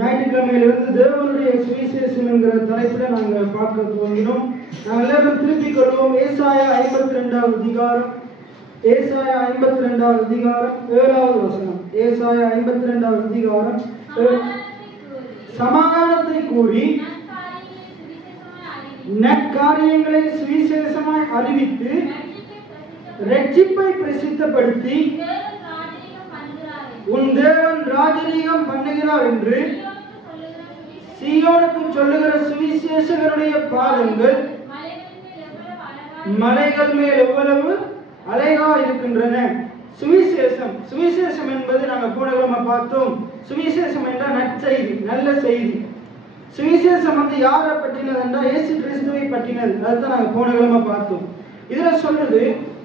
ஞாயிற்றுக்கிழமையிலிருந்து தேவனுடைய சுவிசேஷம் என்கிற தலைப்பில் நாங்கள் பார்க்க துவங்கினோம். நாங்கள் எல்லாரும் திருப்பிக் கொள்வோம். ஏசாயா 52வது அதிகாரம், ஏசாயா 52வது அதிகாரம் 7வது வசனம். ஏசாயா 52வது அதிகாரம், சமாதானத்தை கூறி நற்காரியங்களை சுவிசேஷமாய் அறிவித்து ரட்சிப்பை பிரசித்தப்படுத்தி உன் தேவன் ராஜரீகம் பண்ணுகிறார் என்று சீயோனுக்கு சொல்லுகிற சுவிசேஷகருடைய பாதங்கள் மலைகள் மேல் எவ்வளவு அழகா இருக்கின்றன. சுவிசேஷம், சுவிசேஷம் என்பது நாங்கள் போன பார்த்தோம். சுவிசேஷம் என்றால் நற்செய்தி, நல்ல செய்தி. சுவிசேஷம் யாரை பற்றினது என்றால் இயேசு கிறிஸ்துவை பற்றினது. அதுதான் நாங்கள் போன கிழமை பார்த்தோம். இதுல சொல்றது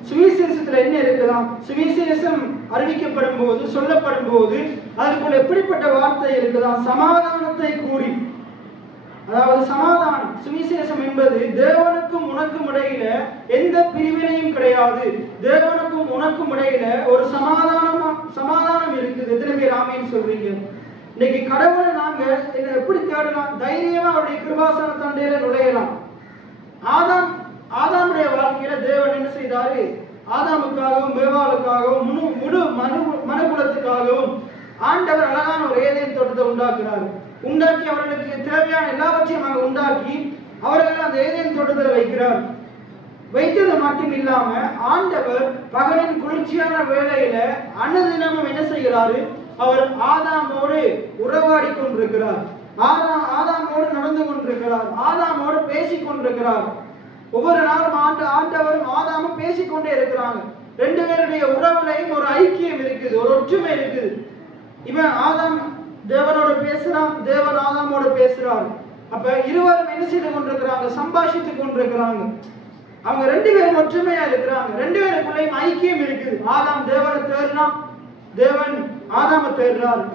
சுவிசேஷத்துல என்ன இருக்குதான், சுவிசேஷம் அறிவிக்கப்படும் போது சொல்லப்படும் போது அதுக்குள்ள எப்படிப்பட்ட வார்த்தை இருக்குதான், சமாதானத்தை கூறி. அதாவது சமாதானம், சுவிசேஷம் என்பது தேவனுக்கும் உனக்கும் இடையில எந்த பிரிவினையும் கிடையாது. தேவனுக்கும் உனக்கும் இடையில ஒரு சமாதானம் இருக்குது. எத்தனை பேர் ஆமேன்னு சொல்றீங்க? இன்னைக்கு கடவுளை நாங்க எப்படி தேடலாம்? தைரியமா அவருடைய கிருபாசன தண்டையில நுழையலாம். ஆதாமுடைய வாழ்க்கையில தேவன் என்ன செய்தாரு? ஆதாமுக்காகவும் மேவாளுக்காகவும் முழு மனுகுலத்துக்காகவும் ஆண்டவர் அழகான ஒரு ஏதேன் தோட்டத்தை உண்டாக்கி அவர்களுக்கு தேவையான எல்லாவற்றையும் அங்க உண்டாக்கி அவர்கள் அந்த ஏதேன் தோட்டத்தில் வைக்கிறார். வைத்தது மட்டும் இல்லாம ஆண்டவர் பகலின் குளிர்ச்சியான வேளையில அன்னதினமும் என்ன செய்கிறாரு? அவர் ஆதாமோடு உறவாடி கொண்டிருக்கிறார், ஆதாமோடு நடந்து கொண்டிருக்கிறார், ஆதாமோடு பேசிக் கொண்டிருக்கிறார். ஒவ்வொரு நாளும் ஆண்டவரும் ஆதாமும் பேசிக்கொண்டே இருக்கிறாங்க. ரெண்டு பேருடைய உறவுலையும் ஒரு ஐக்கியம் இருக்குது, ஒரு ஒற்றுமை இருக்குது. இவன் ஆதாம் தேவனோட பேசுறான், தேவன் ஆதாமோட பேசுறாரு. அப்ப இருவரும் என்ன செய்து கொண்டிருக்கிறாங்க? சம்பாஷித்துக் கொண்டிருக்கிறாங்க. அவங்க ரெண்டு பேரும் ஒற்றுமையா இருக்கிறாங்க. ரெண்டு பேருக்குள்ளேயும் ஐக்கியம் இருக்குது. ஆதாம் தேவனை தேடினான், தேவன் ஆதாம தேடுறாரு.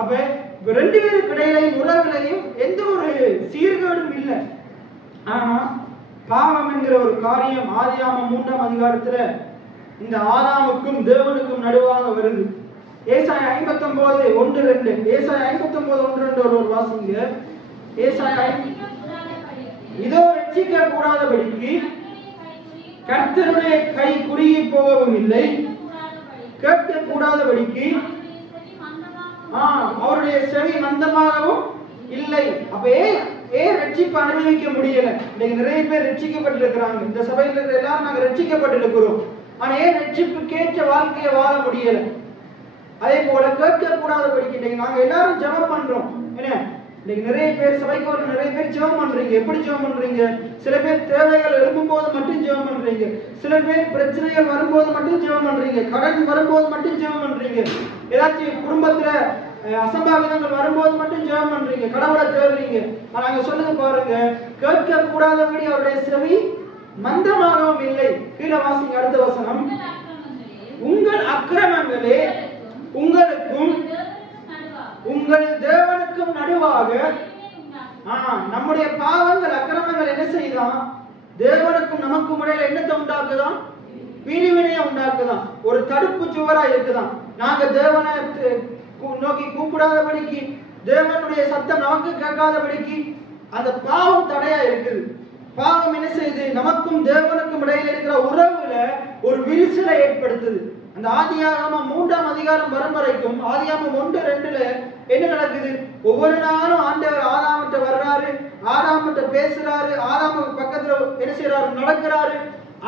அப்ப ரெண்டு பேருக்கு இடையிலையும் உறவுலையும் எந்த ஒரு சீர்கேடும் இல்லை. ஆனா பாவம் என்கிற ஒரு காரியம் ஆதியாகமம் 3ஆம் அதிகாரத்துல இந்த ஆதாமுக்கும் தேவனுக்கும் நடுவாக வருது. ஏசாயா 59:1-2, ஏசாயா 59:1-2 ஒரு வாசிங்க. ஏசாயா, இதோ ரட்சிக்க கூடாதபடிக்கு கர்த்தருடைய கை குறுகி போகவும் இல்லை, கேட்க கூடாதபடிக்கு அவருடைய செவி மந்தமாகவும் இல்லை. அப்ப ஏன் ரட்சிப்பு அனுபவிக்க முடியல? இன்னைக்கு நிறைய பேர் ரட்சிக்கப்பட்டிருக்கிறாங்க. இந்த சபையில் இருக்கிற எல்லாரும் நாங்க ரட்சிக்கப்பட்டிருக்கிறோம். ஆனா ஏன் ரட்சிப்பு கேட்ட வாழ்க்கையை வாழ முடியல? அதே போல கேட்க கூடாதபடிக்கு இன்னைக்கு நாங்க எல்லாரும் ஜெபம் பண்றோம். என்ன, இன்னைக்கு நிறைய பேர் சபைக்கு வர நிறைய பேர் ஜெபம் பண்றீங்க. எப்படி ஜெபம் பண்றீங்க? சில பேர் தேவைகள் எழும்பும் போது மட்டும் ஜெபம் பண்றீங்க. சில பேர் பிரச்சனைகள் வரும்போது மட்டும் ஜெபம் பண்றீங்க. கடன் வரும்போது மட்டும் ஜெபம் பண்றீங்க. ஏதாச்சும் குடும்பத்துல அசம்பாவிதங்கள் வரும்போது மட்டும் ஜெபம் பண்றீங்க, கடவுளை தேடுறீங்க. நாங்க சொல்லுங்க பாருங்க, கேட்க கூடாதபடி அவருடைய செவி மந்தமாகவும் இல்லை. கீழே வாசிங்க அடுத்த வசனம். உங்கள் அக்கிரமங்களே உங்களுக்கும் உங்கள் தேவனுக்கும் நடுவாக, நம்முடைய பாவங்கள் அக்கிரமங்கள் என்ன செய்தான்? தேவனுக்கும் நமக்கும் இடையில என்னத்தை உண்டாக்குதான்? பிரிவினையை உண்டாக்குதான். ஒரு தடுப்பு சுவரா இருக்குதான். நாங்க தேவனை நோக்கி கூப்பிடாதபடிக்கு, தேவனுடைய சத்தம் நமக்கு கேட்காதபடிக்கு அந்த பாவம் தடையா இருக்குது. பாவம் என்ன செய்யுது? நமக்கும் தேவனுக்கும் இடையில இருக்கிற உறவுல ஒரு விரிசலை ஏற்படுத்துது. அந்த ஆதியாகமம் 3ஆம் அதிகாரம் வரும் வரைக்கும் ஆதியாகமம் 1-2ல என்ன நடக்குது? ஒவ்வொரு நாளும் ஆண்டவர் ஆதாமிட்ட வர்றாரு, ஆதாமிட்ட பேசுறாரு, ஆதாமுக்கு பக்கத்துல என்ன செய்யறாரு? நடக்கிறாரு,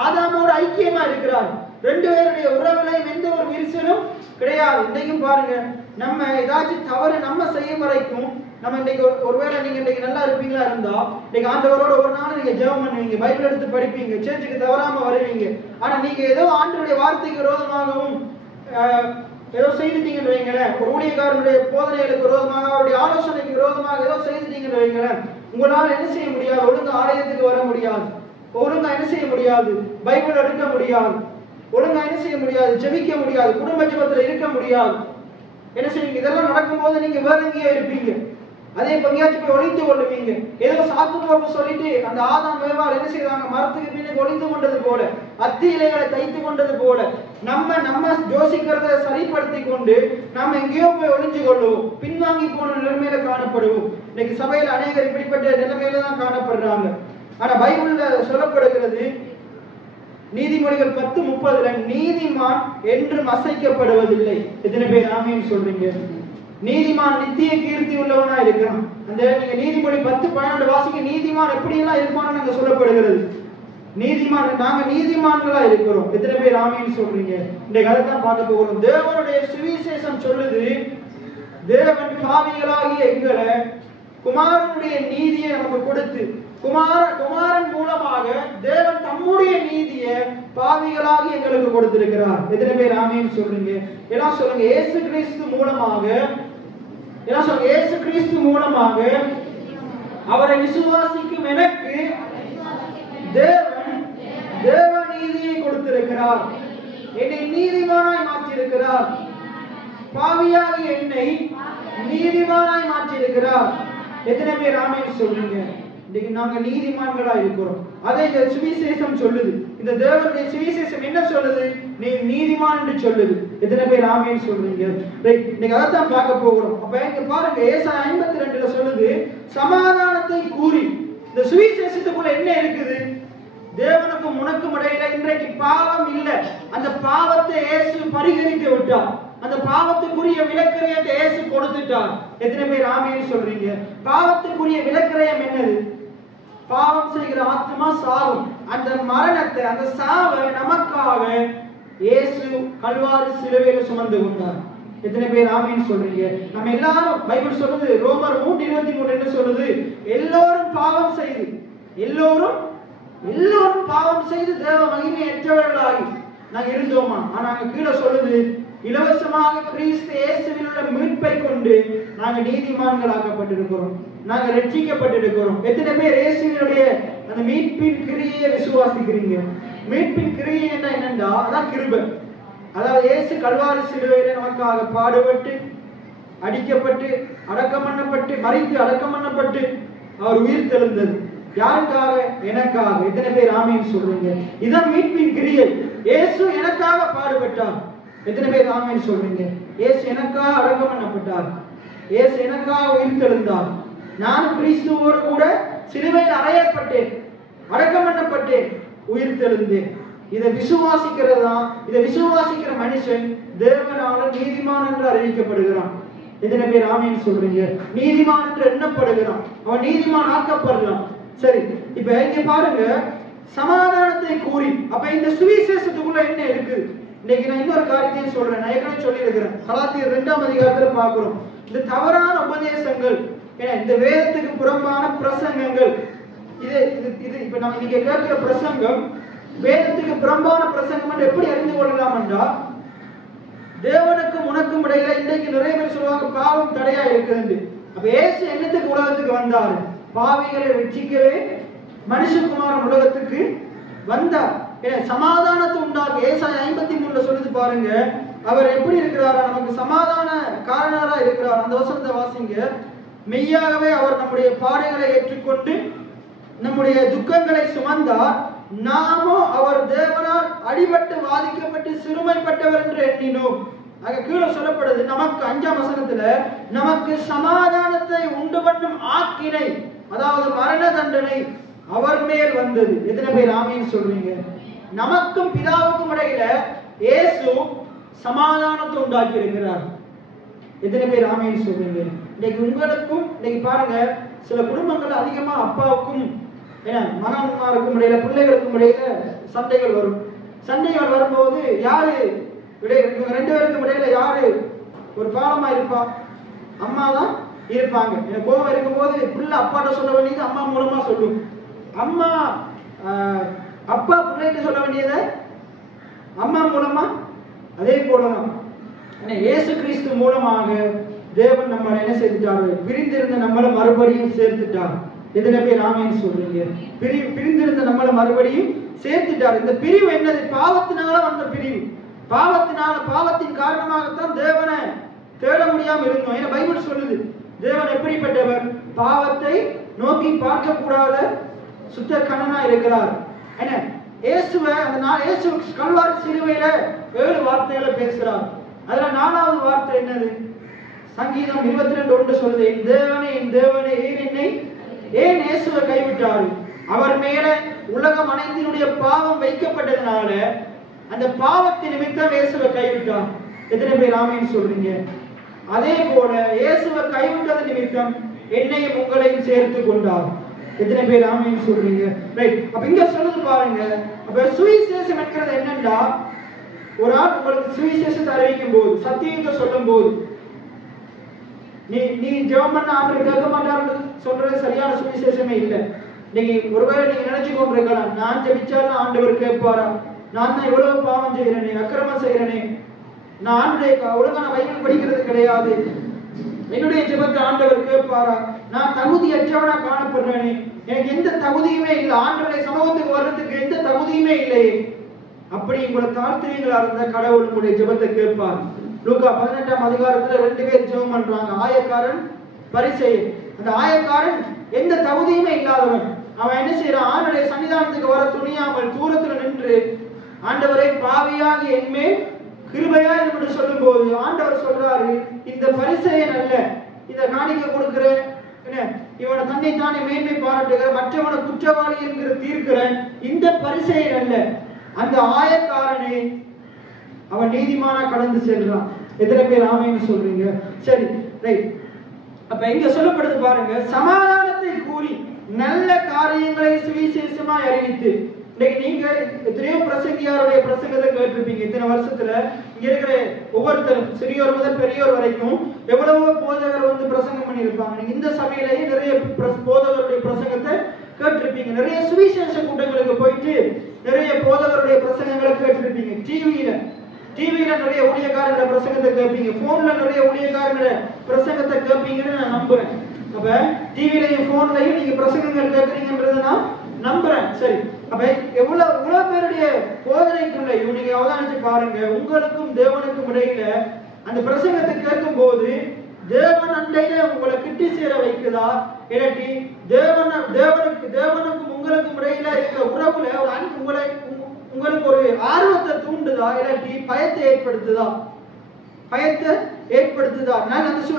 ஆதாமோட ஐக்கியமா இருக்கிறார். ரெண்டு பேருடைய உறவுலையும் எந்த ஒரு விரிசலும் கிடையாது. இன்னைக்கும் பாருங்க, நம்ம ஏதாச்சும் தவறு நம்ம செய்யும் வரைக்கும் நம்ம இன்னைக்கு ஒருவேளை நீங்க இன்னைக்கு நல்லா இருப்பீங்களா இருந்தா இன்னைக்கு ஆண்டவரோட ஒரு நாள் நீங்க ஜெபம் பண்ணுவீங்க, பைபிள் எடுத்து படிப்பீங்க, சேர்ச்சுக்கு தவறாம வருவீங்க. ஆனா நீங்க ஏதோ ஆண்டவருடைய வார்த்தைக்கு விரோதமாகவும் ஏதோ செய்துட்டீங்கன்னு வைங்களேன், ஒரு ஊழியக்காரனுடைய போதனைகளுக்கு விரோதமாக, அவருடைய ஆலோசனைக்கு விரோதமாக ஏதோ செய்துட்டீங்கன்னு வைங்களேன், உங்களால் என்ன செய்ய முடியாது? ஒழுங்கு ஆலயத்துக்கு வர முடியாது, ஒழுங்கா என்ன செய்ய முடியாது? பைபிள் எடுக்க முடியாது, ஒழுங்கா என்ன செய்ய முடியாது? ஜெபிக்க முடியாது, குடும்ப ஜெபத்துல இருக்க முடியாது. என்ன செய்வீங்க? இதெல்லாம் நடக்கும்போது நீங்க வேற எங்கேயே இருப்பீங்க. அதே பங்கியாச்சு போய் ஒளிந்து கொள்ளுவீங்க. ஏதோ சாக்கு போக்கு சொல்லிட்டு அந்த ஆதாம் ஏவாள் என்ன செய்வாங்க? மரத்துக்கு பின்னுக்கு ஒளிந்து கொண்டது போல, அத்தி இலைகளை தைத்து கொண்டது போல நம்ம யோசிக்கிறத சரிப்படுத்தி கொண்டு நாம் எங்கேயோ போய் ஒளிஞ்சு கொள்ளுவோம், பின்வாங்கி போன நிலைமையில காணப்படுவோம். இன்னைக்கு சபையில் அநேகர் இப்படிப்பட்ட நிலைமையில தான் காணப்படுறாங்க. ஆனா பைபிள்ல சொல்லப்படுகிறது, நீதிமொழிகள் 10:30 நீதிமான் என்றும் அசைக்கப்படுவதில்லை. எத்தனை பேர் ஆமீன் சொல்றீங்க? நீதிமான் நித்திய கீர்த்தி உள்ளவனா இருக்கிறான். அந்த நீங்க நீதிமொழி 10:12 வாசிக்க, நீதிமான் எப்படி எல்லாம் இருப்பான்னு அங்க சொல்லப்படுகிறது. நீதிமான், நாங்க நீதிமான்களா இருக்கிறோம். எத்தனை பேர் ஆமீன் சொல்றீங்க? இந்த கதைத்தான் பார்க்க போகிறோம். தேவனுடைய சுவிசேஷம் சொல்லுது, தேவன் பாவிகளாகிய எங்களை குமாரனுடைய நீதியை நமக்கு கொடுத்து, குமாரன் மூலமாக தேவன் தம்முடைய நீதியை பாவிகளாகி எங்களுக்கு கொடுத்திருக்கிறார். எத்தனை பேர் ஆமீன் சொல்றீங்க? எல்லாம் சொல்லுங்க. இயேசு கிறிஸ்து மூலமாக, எல்லாம் சொல்லுங்க, இயேசு கிறிஸ்து மூலமாக அவரை விசுவாசிக்கும் எனக்கு தேவன் தேவ நீதியை கொடுத்திருக்கிறார். என்னை நீதிமானாய் மாற்றியிருக்கிறார். பாவியாகி என்னை நீதிமானாய் மாற்றியிருக்கிறார். எத்தனை பேர் ஆமீன் சொல்றீங்க? இன்னைக்கு நாங்க நீதிமான்களா இருக்கிறோம். அதை இந்த சுவிசேஷம் சொல்லுது. இந்த தேவனுடைய சுவிசேஷம் என்ன சொல்லுது? நீ நீதிமான் என்று சொல்லுது. எத்தனை பேர் ஆமீன் சொல்றீங்க? ரைட், இன்னைக்கு அதைத்தான் பார்க்க போகிறோம். அப்ப இங்க பாருங்க, ஏசாயா 52 சொல்லுது, சமாதானத்தை கூறி. இந்த சுவிசேஷத்துக்குள்ள என்ன இருக்குது? தேவனுக்கும் உனக்கும் இடையில இன்றைக்கு பாவம் இல்லை. அந்த பாவத்தை இயேசு பரிகரித்து விட்டார். அந்த பாவத்துக்குரிய விலக்கிரயத்தை இயேசு கொடுத்துட்டார். எத்தனை பேர் ஆமீன் சொல்றீங்க? பாவத்துக்குரிய விலக்கிரயம் என்னது? பாவம் செய்கிற ஆத்மா சாகும். அந்த மரணத்தை, அந்த சாவை நமக்காக இயேசு கல்வாரி சிலுவையில சுமந்து கொண்டார். எத்தனை பேர் ஆமீன் சொல்றீங்க? நம்ம எல்லாரும், பைபிள் சொல்லுது, ரோமர் 3:23 என்ன சொல்லுது? எல்லோரும் பாவம் செய்து, எல்லோரும் பாவம் செய்து தேவ மகிமையற்றவர்களாகி நாங்க இருந்தோமா? ஆனா அங்க கீழே சொல்லுது, இலவசமாக கிறிஸ்து இயேசுவில் உள்ள மீட்பை கொண்டு நாங்க நீதிமான்களாக்கப்பட்டிருக்கிறோம், நாங்க ரட்சிக்கப்பட்டிருக்கிறோம். எத்தனை பேர் இயேசுவினுடைய அந்த மீட்பின் கிரியை விசுவாசிக்கிறீங்க? மீட்பின் கிரியை என்னன்னா, அதான் கிருபை. அதாவது இயேசு கல்வாரி சிலுவையில நமக்காக பாடுபட்டு, அடிக்கப்பட்டு, அடக்கம் பண்ணப்பட்டு, மரித்து அடக்கம் பண்ணப்பட்டு அவர் உயிர் தெழுந்தது. யாருக்காக? எனக்காக. எத்தனை பேர் ஆமீன் சொல்றீங்க? இதான் மீட்பின் கிரியை. இயேசு எனக்காக பாடுபட்டார். எத்தனை பேர் ஆமீன் சொல்றீங்க? இயேசு எனக்காக அடக்கம் பண்ணப்பட்டார். இயேசு எனக்காக உயிர் தெழுந்தார். நான் கிறிஸ்துவோடு கூட சிலுவையில் அறையப்பட்டேன், அடக்கம் பண்ணப்பட்டேன், உயிர் தெழுந்தேன். இதை விசுவாசிக்கிறதான், இதை விசுவாசிக்கிற மனுஷன் தேவனால நீதிமான் என்று அறிவிக்கப்படுகிறான். எத்தனை பேர் ஆமீன் சொல்றீங்க? நீதிமான் என்று எண்ணப்படுகிறான், அவன் நீதிமான் ஆக்கப்படுறான். சரி, இப்ப இங்க பாருங்க, சமாதானத்தை கூறி. அப்ப இந்த சுவிசேஷத்துக்குள்ள என்ன இருக்குது? இன்னைக்கு நான் இன்னொரு காரியத்தையும் சொல்றேன். நான் ஏற்கனவே சொல்லி இருக்கிறேன். கலாத்தியர் 2ஆம் அதிகாரத்துல பார்க்கிறோம், இந்த தவறான உபதேசங்கள், இந்த வேதத்துக்கு புறம்பான பிரசங்கங்கள், இது இப்ப நம்ம இன்னைக்கு கேட்கிற பிரசங்கம் வேதத்துக்கு புறம்பான பிரசங்கம் எப்படி அறிந்து கொள்ளலாம் என்றால், தேவனுக்கும் உனக்கும் இடையில இன்றைக்கு நிறைய பேர் சொல்லுவாங்க பாவம் தடையா இருக்குது. அப்ப இயேசு என்னத்துக்கு உலகத்துக்கு வந்தாரு? பாவிகளை ரட்சிக்கவே மனுஷகுமாரன் உலகத்துக்கு வந்தார். சமாதானத்தை உண்டாக ஏசாயா 53 சொல்லுது பாருங்க. அவர் எப்படி இருக்கிறாரா? நமக்கு சமாதான காரணரா இருக்கிறார். அந்த வசனத்தை வாசிங்க. மெய்யாகவே அவர் நம்முடைய பாடுகளை ஏற்றுக்கொண்டு நம்முடைய துக்கங்களை சுமந்தார், நாமோ அவர் தேவனால் அடிபட்டு வாதிக்கப்பட்டு சிறுமைப்பட்டவர் என்று எண்ணினோம். அங்க கீழே சொல்லப்படுது, நமக்கு 5ஆம் வசனத்துல நமக்கு சமாதானத்தை உண்டு பண்ணும் ஆக்கினை, அதாவது மரண தண்டனை அவர் மேல் வந்தது. எத்தனை பேர் ஆமீன் சொல்றீங்க? நமக்கும் பிதாவுக்கும் இடையில இயேசு சமாதானத்தை உண்டாக்கி இருக்கிறார். எத்தனை பேர் ஆமீன் சொல்றீங்க? இன்னைக்கு உங்களுக்கும், இன்னைக்கு பாருங்க, சில குடும்பங்கள் அதிகமா அப்பாவுக்கும் மகன்மாருக்கும் இடையில, பிள்ளைகளுக்கும் இடையில சண்டைகள் வரும். சண்டைகள் வரும்போது யாரு இவங்க 2 பேருக்கும் இடையில யாரு ஒரு பாலமா இருப்பா? அம்மா தான் இருப்பாங்க. எனக்கு கோபம் இருக்கும்போது பிள்ளை அப்பாட்ட சொல்ல வேண்டியது அம்மா மூலமா சொல்லும், அம்மா அப்பா பிள்ளைகிட்ட சொல்ல வேண்டியதை அம்மா மூலமா. அதே போலதான் இயேசு கிறிஸ்து மூலமாக தேவன் நம்மளை என்ன செய்துட்டாரு? பிரிந்திருந்த நம்மளை மறுபடியும் சேர்த்துட்டார். எத்தனை பேர் ஆமீன் சொல்றீங்க? பிரிந்திருந்த நம்மளை மறுபடியும் சேர்த்துட்டார். இந்த பிரிவு என்னது? பாவத்தினால வந்த பிரிவு. பாவத்தின் காரணமாகத்தான் தேவனை தேட முடியாம இருந்தோம். ஏன்னா பைபிள் சொல்லுது, தேவன் எப்படிப்பட்டவர்? பாவத்தை நோக்கி பார்க்க கூடாத சுத்த கண்ணனா இருக்கிறார். என்ன இயேசுவை, அந்த இயேசு கல்வாரி சிலுவையில 7 வார்த்தைகளை பேசுறார். அதுல 4வது வார்த்தை என்னது? சங்கீதம் 22:1 சொல்லுது, என் தேவனே என் தேவனே ஏன் இயேசுவை கைவிட்டாரு? அவர் மேல உலகம் அனைத்தினுடைய பாவம் வைக்கப்பட்டதுனால அந்த பாவத்தின் நிமித்தம் இயேசுவை கைவிட்டார். எத்தனை பேர் ஆமென் சொல்றீங்க? அதே போல இயேசுவை கைவிட்டது நிமித்தம் என்னையும் உங்களையும் சேர்த்து கொண்டார். எத்தனை பேர் ஆமென் சொல்றீங்க? ரைட். அப்ப இங்க சொல்லுது பாருங்க. அப்ப சுவிசேஷம் என்கிறது என்னன்னா, ஒரு ஆள் உங்களுக்கு சுவிசேஷத்தை அறிவிக்கும் போது, சத்தியத்தை சொல்லும் போது, நீ ஜெபம் பண்ண ஆண்டு கேட்க மாட்டாரு சொல்றது சரியான சுவிசேஷமே இல்லை. நீங்க ஒருவேளை நீங்க நினைச்சு கொண்டிருக்கலாம், நான் ஜெபிச்சாலும் ஆண்டவர் கேட்பாரா? நான் தான் எவ்வளவு பாவம் செய்யறேனே, அக்கிரமம் செய்யறேனே, நான் ஆண்டுடைய ஒழுங்கான பைபிள் படிக்கிறது கிடையாது, என்னுடைய ஜெபத்தை ஆண்டவர் கேட்பாரா? நான் தகுதியற்றவனா காணப்படுறேனே, எனக்கு எந்த தகுதியுமே இல்லை, ஆண்டவருடைய சமூகத்துக்கு வர்றதுக்கு எந்த தகுதியுமே இல்லையே. அப்படி உங்களை தாழ்த்துவீங்களா இருந்தா கடவுள் உங்களுடைய ஜெபத்தை கேட்பார். லூக்கா 18ஆம் அதிகாரத்துல 2 பேர் ஜெபம் பண்றாங்க, ஆயக்காரன் பரிசேயன். அந்த ஆயக்காரன் எந்த தகுதியுமே இல்லாதவன். அவன் என்ன செய்யறான்? ஆண்டவருடைய சன்னிதானத்துக்கு வர துணியாமல் தூரத்துல நின்று, ஆண்டவரை பாவியாகி என்மேல் கிருபையாய் என்று சொல்லும் போது ஆண்டவர் சொல்றாரு, இந்த பரிசேயன் அல்ல, இத காணிக்க கொடுக்கிற என்ன, இவனை தன்னை தானே மேன்மை பாராட்டுகிற, மற்றவனை குற்றவாளி என்கிற தீர்க்கிற இந்த பரிசேயன் அல்ல, அந்த ஆயக்காரனை அவன் நீதிமானா கடந்து செல்றான். எத்தனை பேர் ஆமென் சொல்றீங்க? சரி, ரைட். அப்ப இங்க சொல்லப்படுது பாருங்க, சமாதானத்தை கூறி நல்ல காரியங்களை சுவிசேஷமாய் அறிவித்து. இன்னைக்கு நீங்க எத்தனையோ பிரசங்கியாருடைய பிரசங்கத்தை கேட்டிருப்பீங்க. இத்தனை வருஷத்துல இங்க இருக்கிற ஒவ்வொருத்தரும், சிறியோர் முதல் பெரியோர் வரைக்கும் எவ்வளவோ போதகர் வந்து பிரசங்கம் பண்ணியிருப்பாங்க. நீங்க இந்த சபையிலேயே நிறைய போதகருடைய பிரசங்கத்தை கேட்டிருப்பீங்க. நிறைய சுவிசேஷ கூட்டங்களுக்கு போயிட்டு நிறைய போதகருடைய பிரசங்கங்களை கேட்டிருப்பீங்க. டிவியில நிறைய ஊழியக்காரங்கள பிரசங்கத்தை கேட்பீங்க, போன்ல நிறைய ஊழியக்காரங்கள பிரசங்கத்தை கேட்பீங்கன்னு நான் நம்புறேன். அப்ப டிவிலையும் போன்லையும் நீங்க பிரசங்கங்கள் கேட்கறீங்கன்றத நான் நம்புறேன். சரி, அப்ப எவ்வளவு பேருடைய போதனைக்குள்ள நீங்க அவதானிச்சு பாருங்க, உங்களுக்கும் தேவனுக்கும் இடையில அந்த பிரசங்கத்தை கேட்கும் போது தேவன் அண்டையில உங்களை கிட்டி சேர வைக்குதா, இல்லாட்டி தேவனுக்கும் உங்களுக்கும் இடையில இருக்கிற உறவுல ஒரு உங்களுக்கு ஒரு ஆர்வத்தை தூண்டுதா, இல்லாட்டி பயத்தை ஏற்படுத்துதா?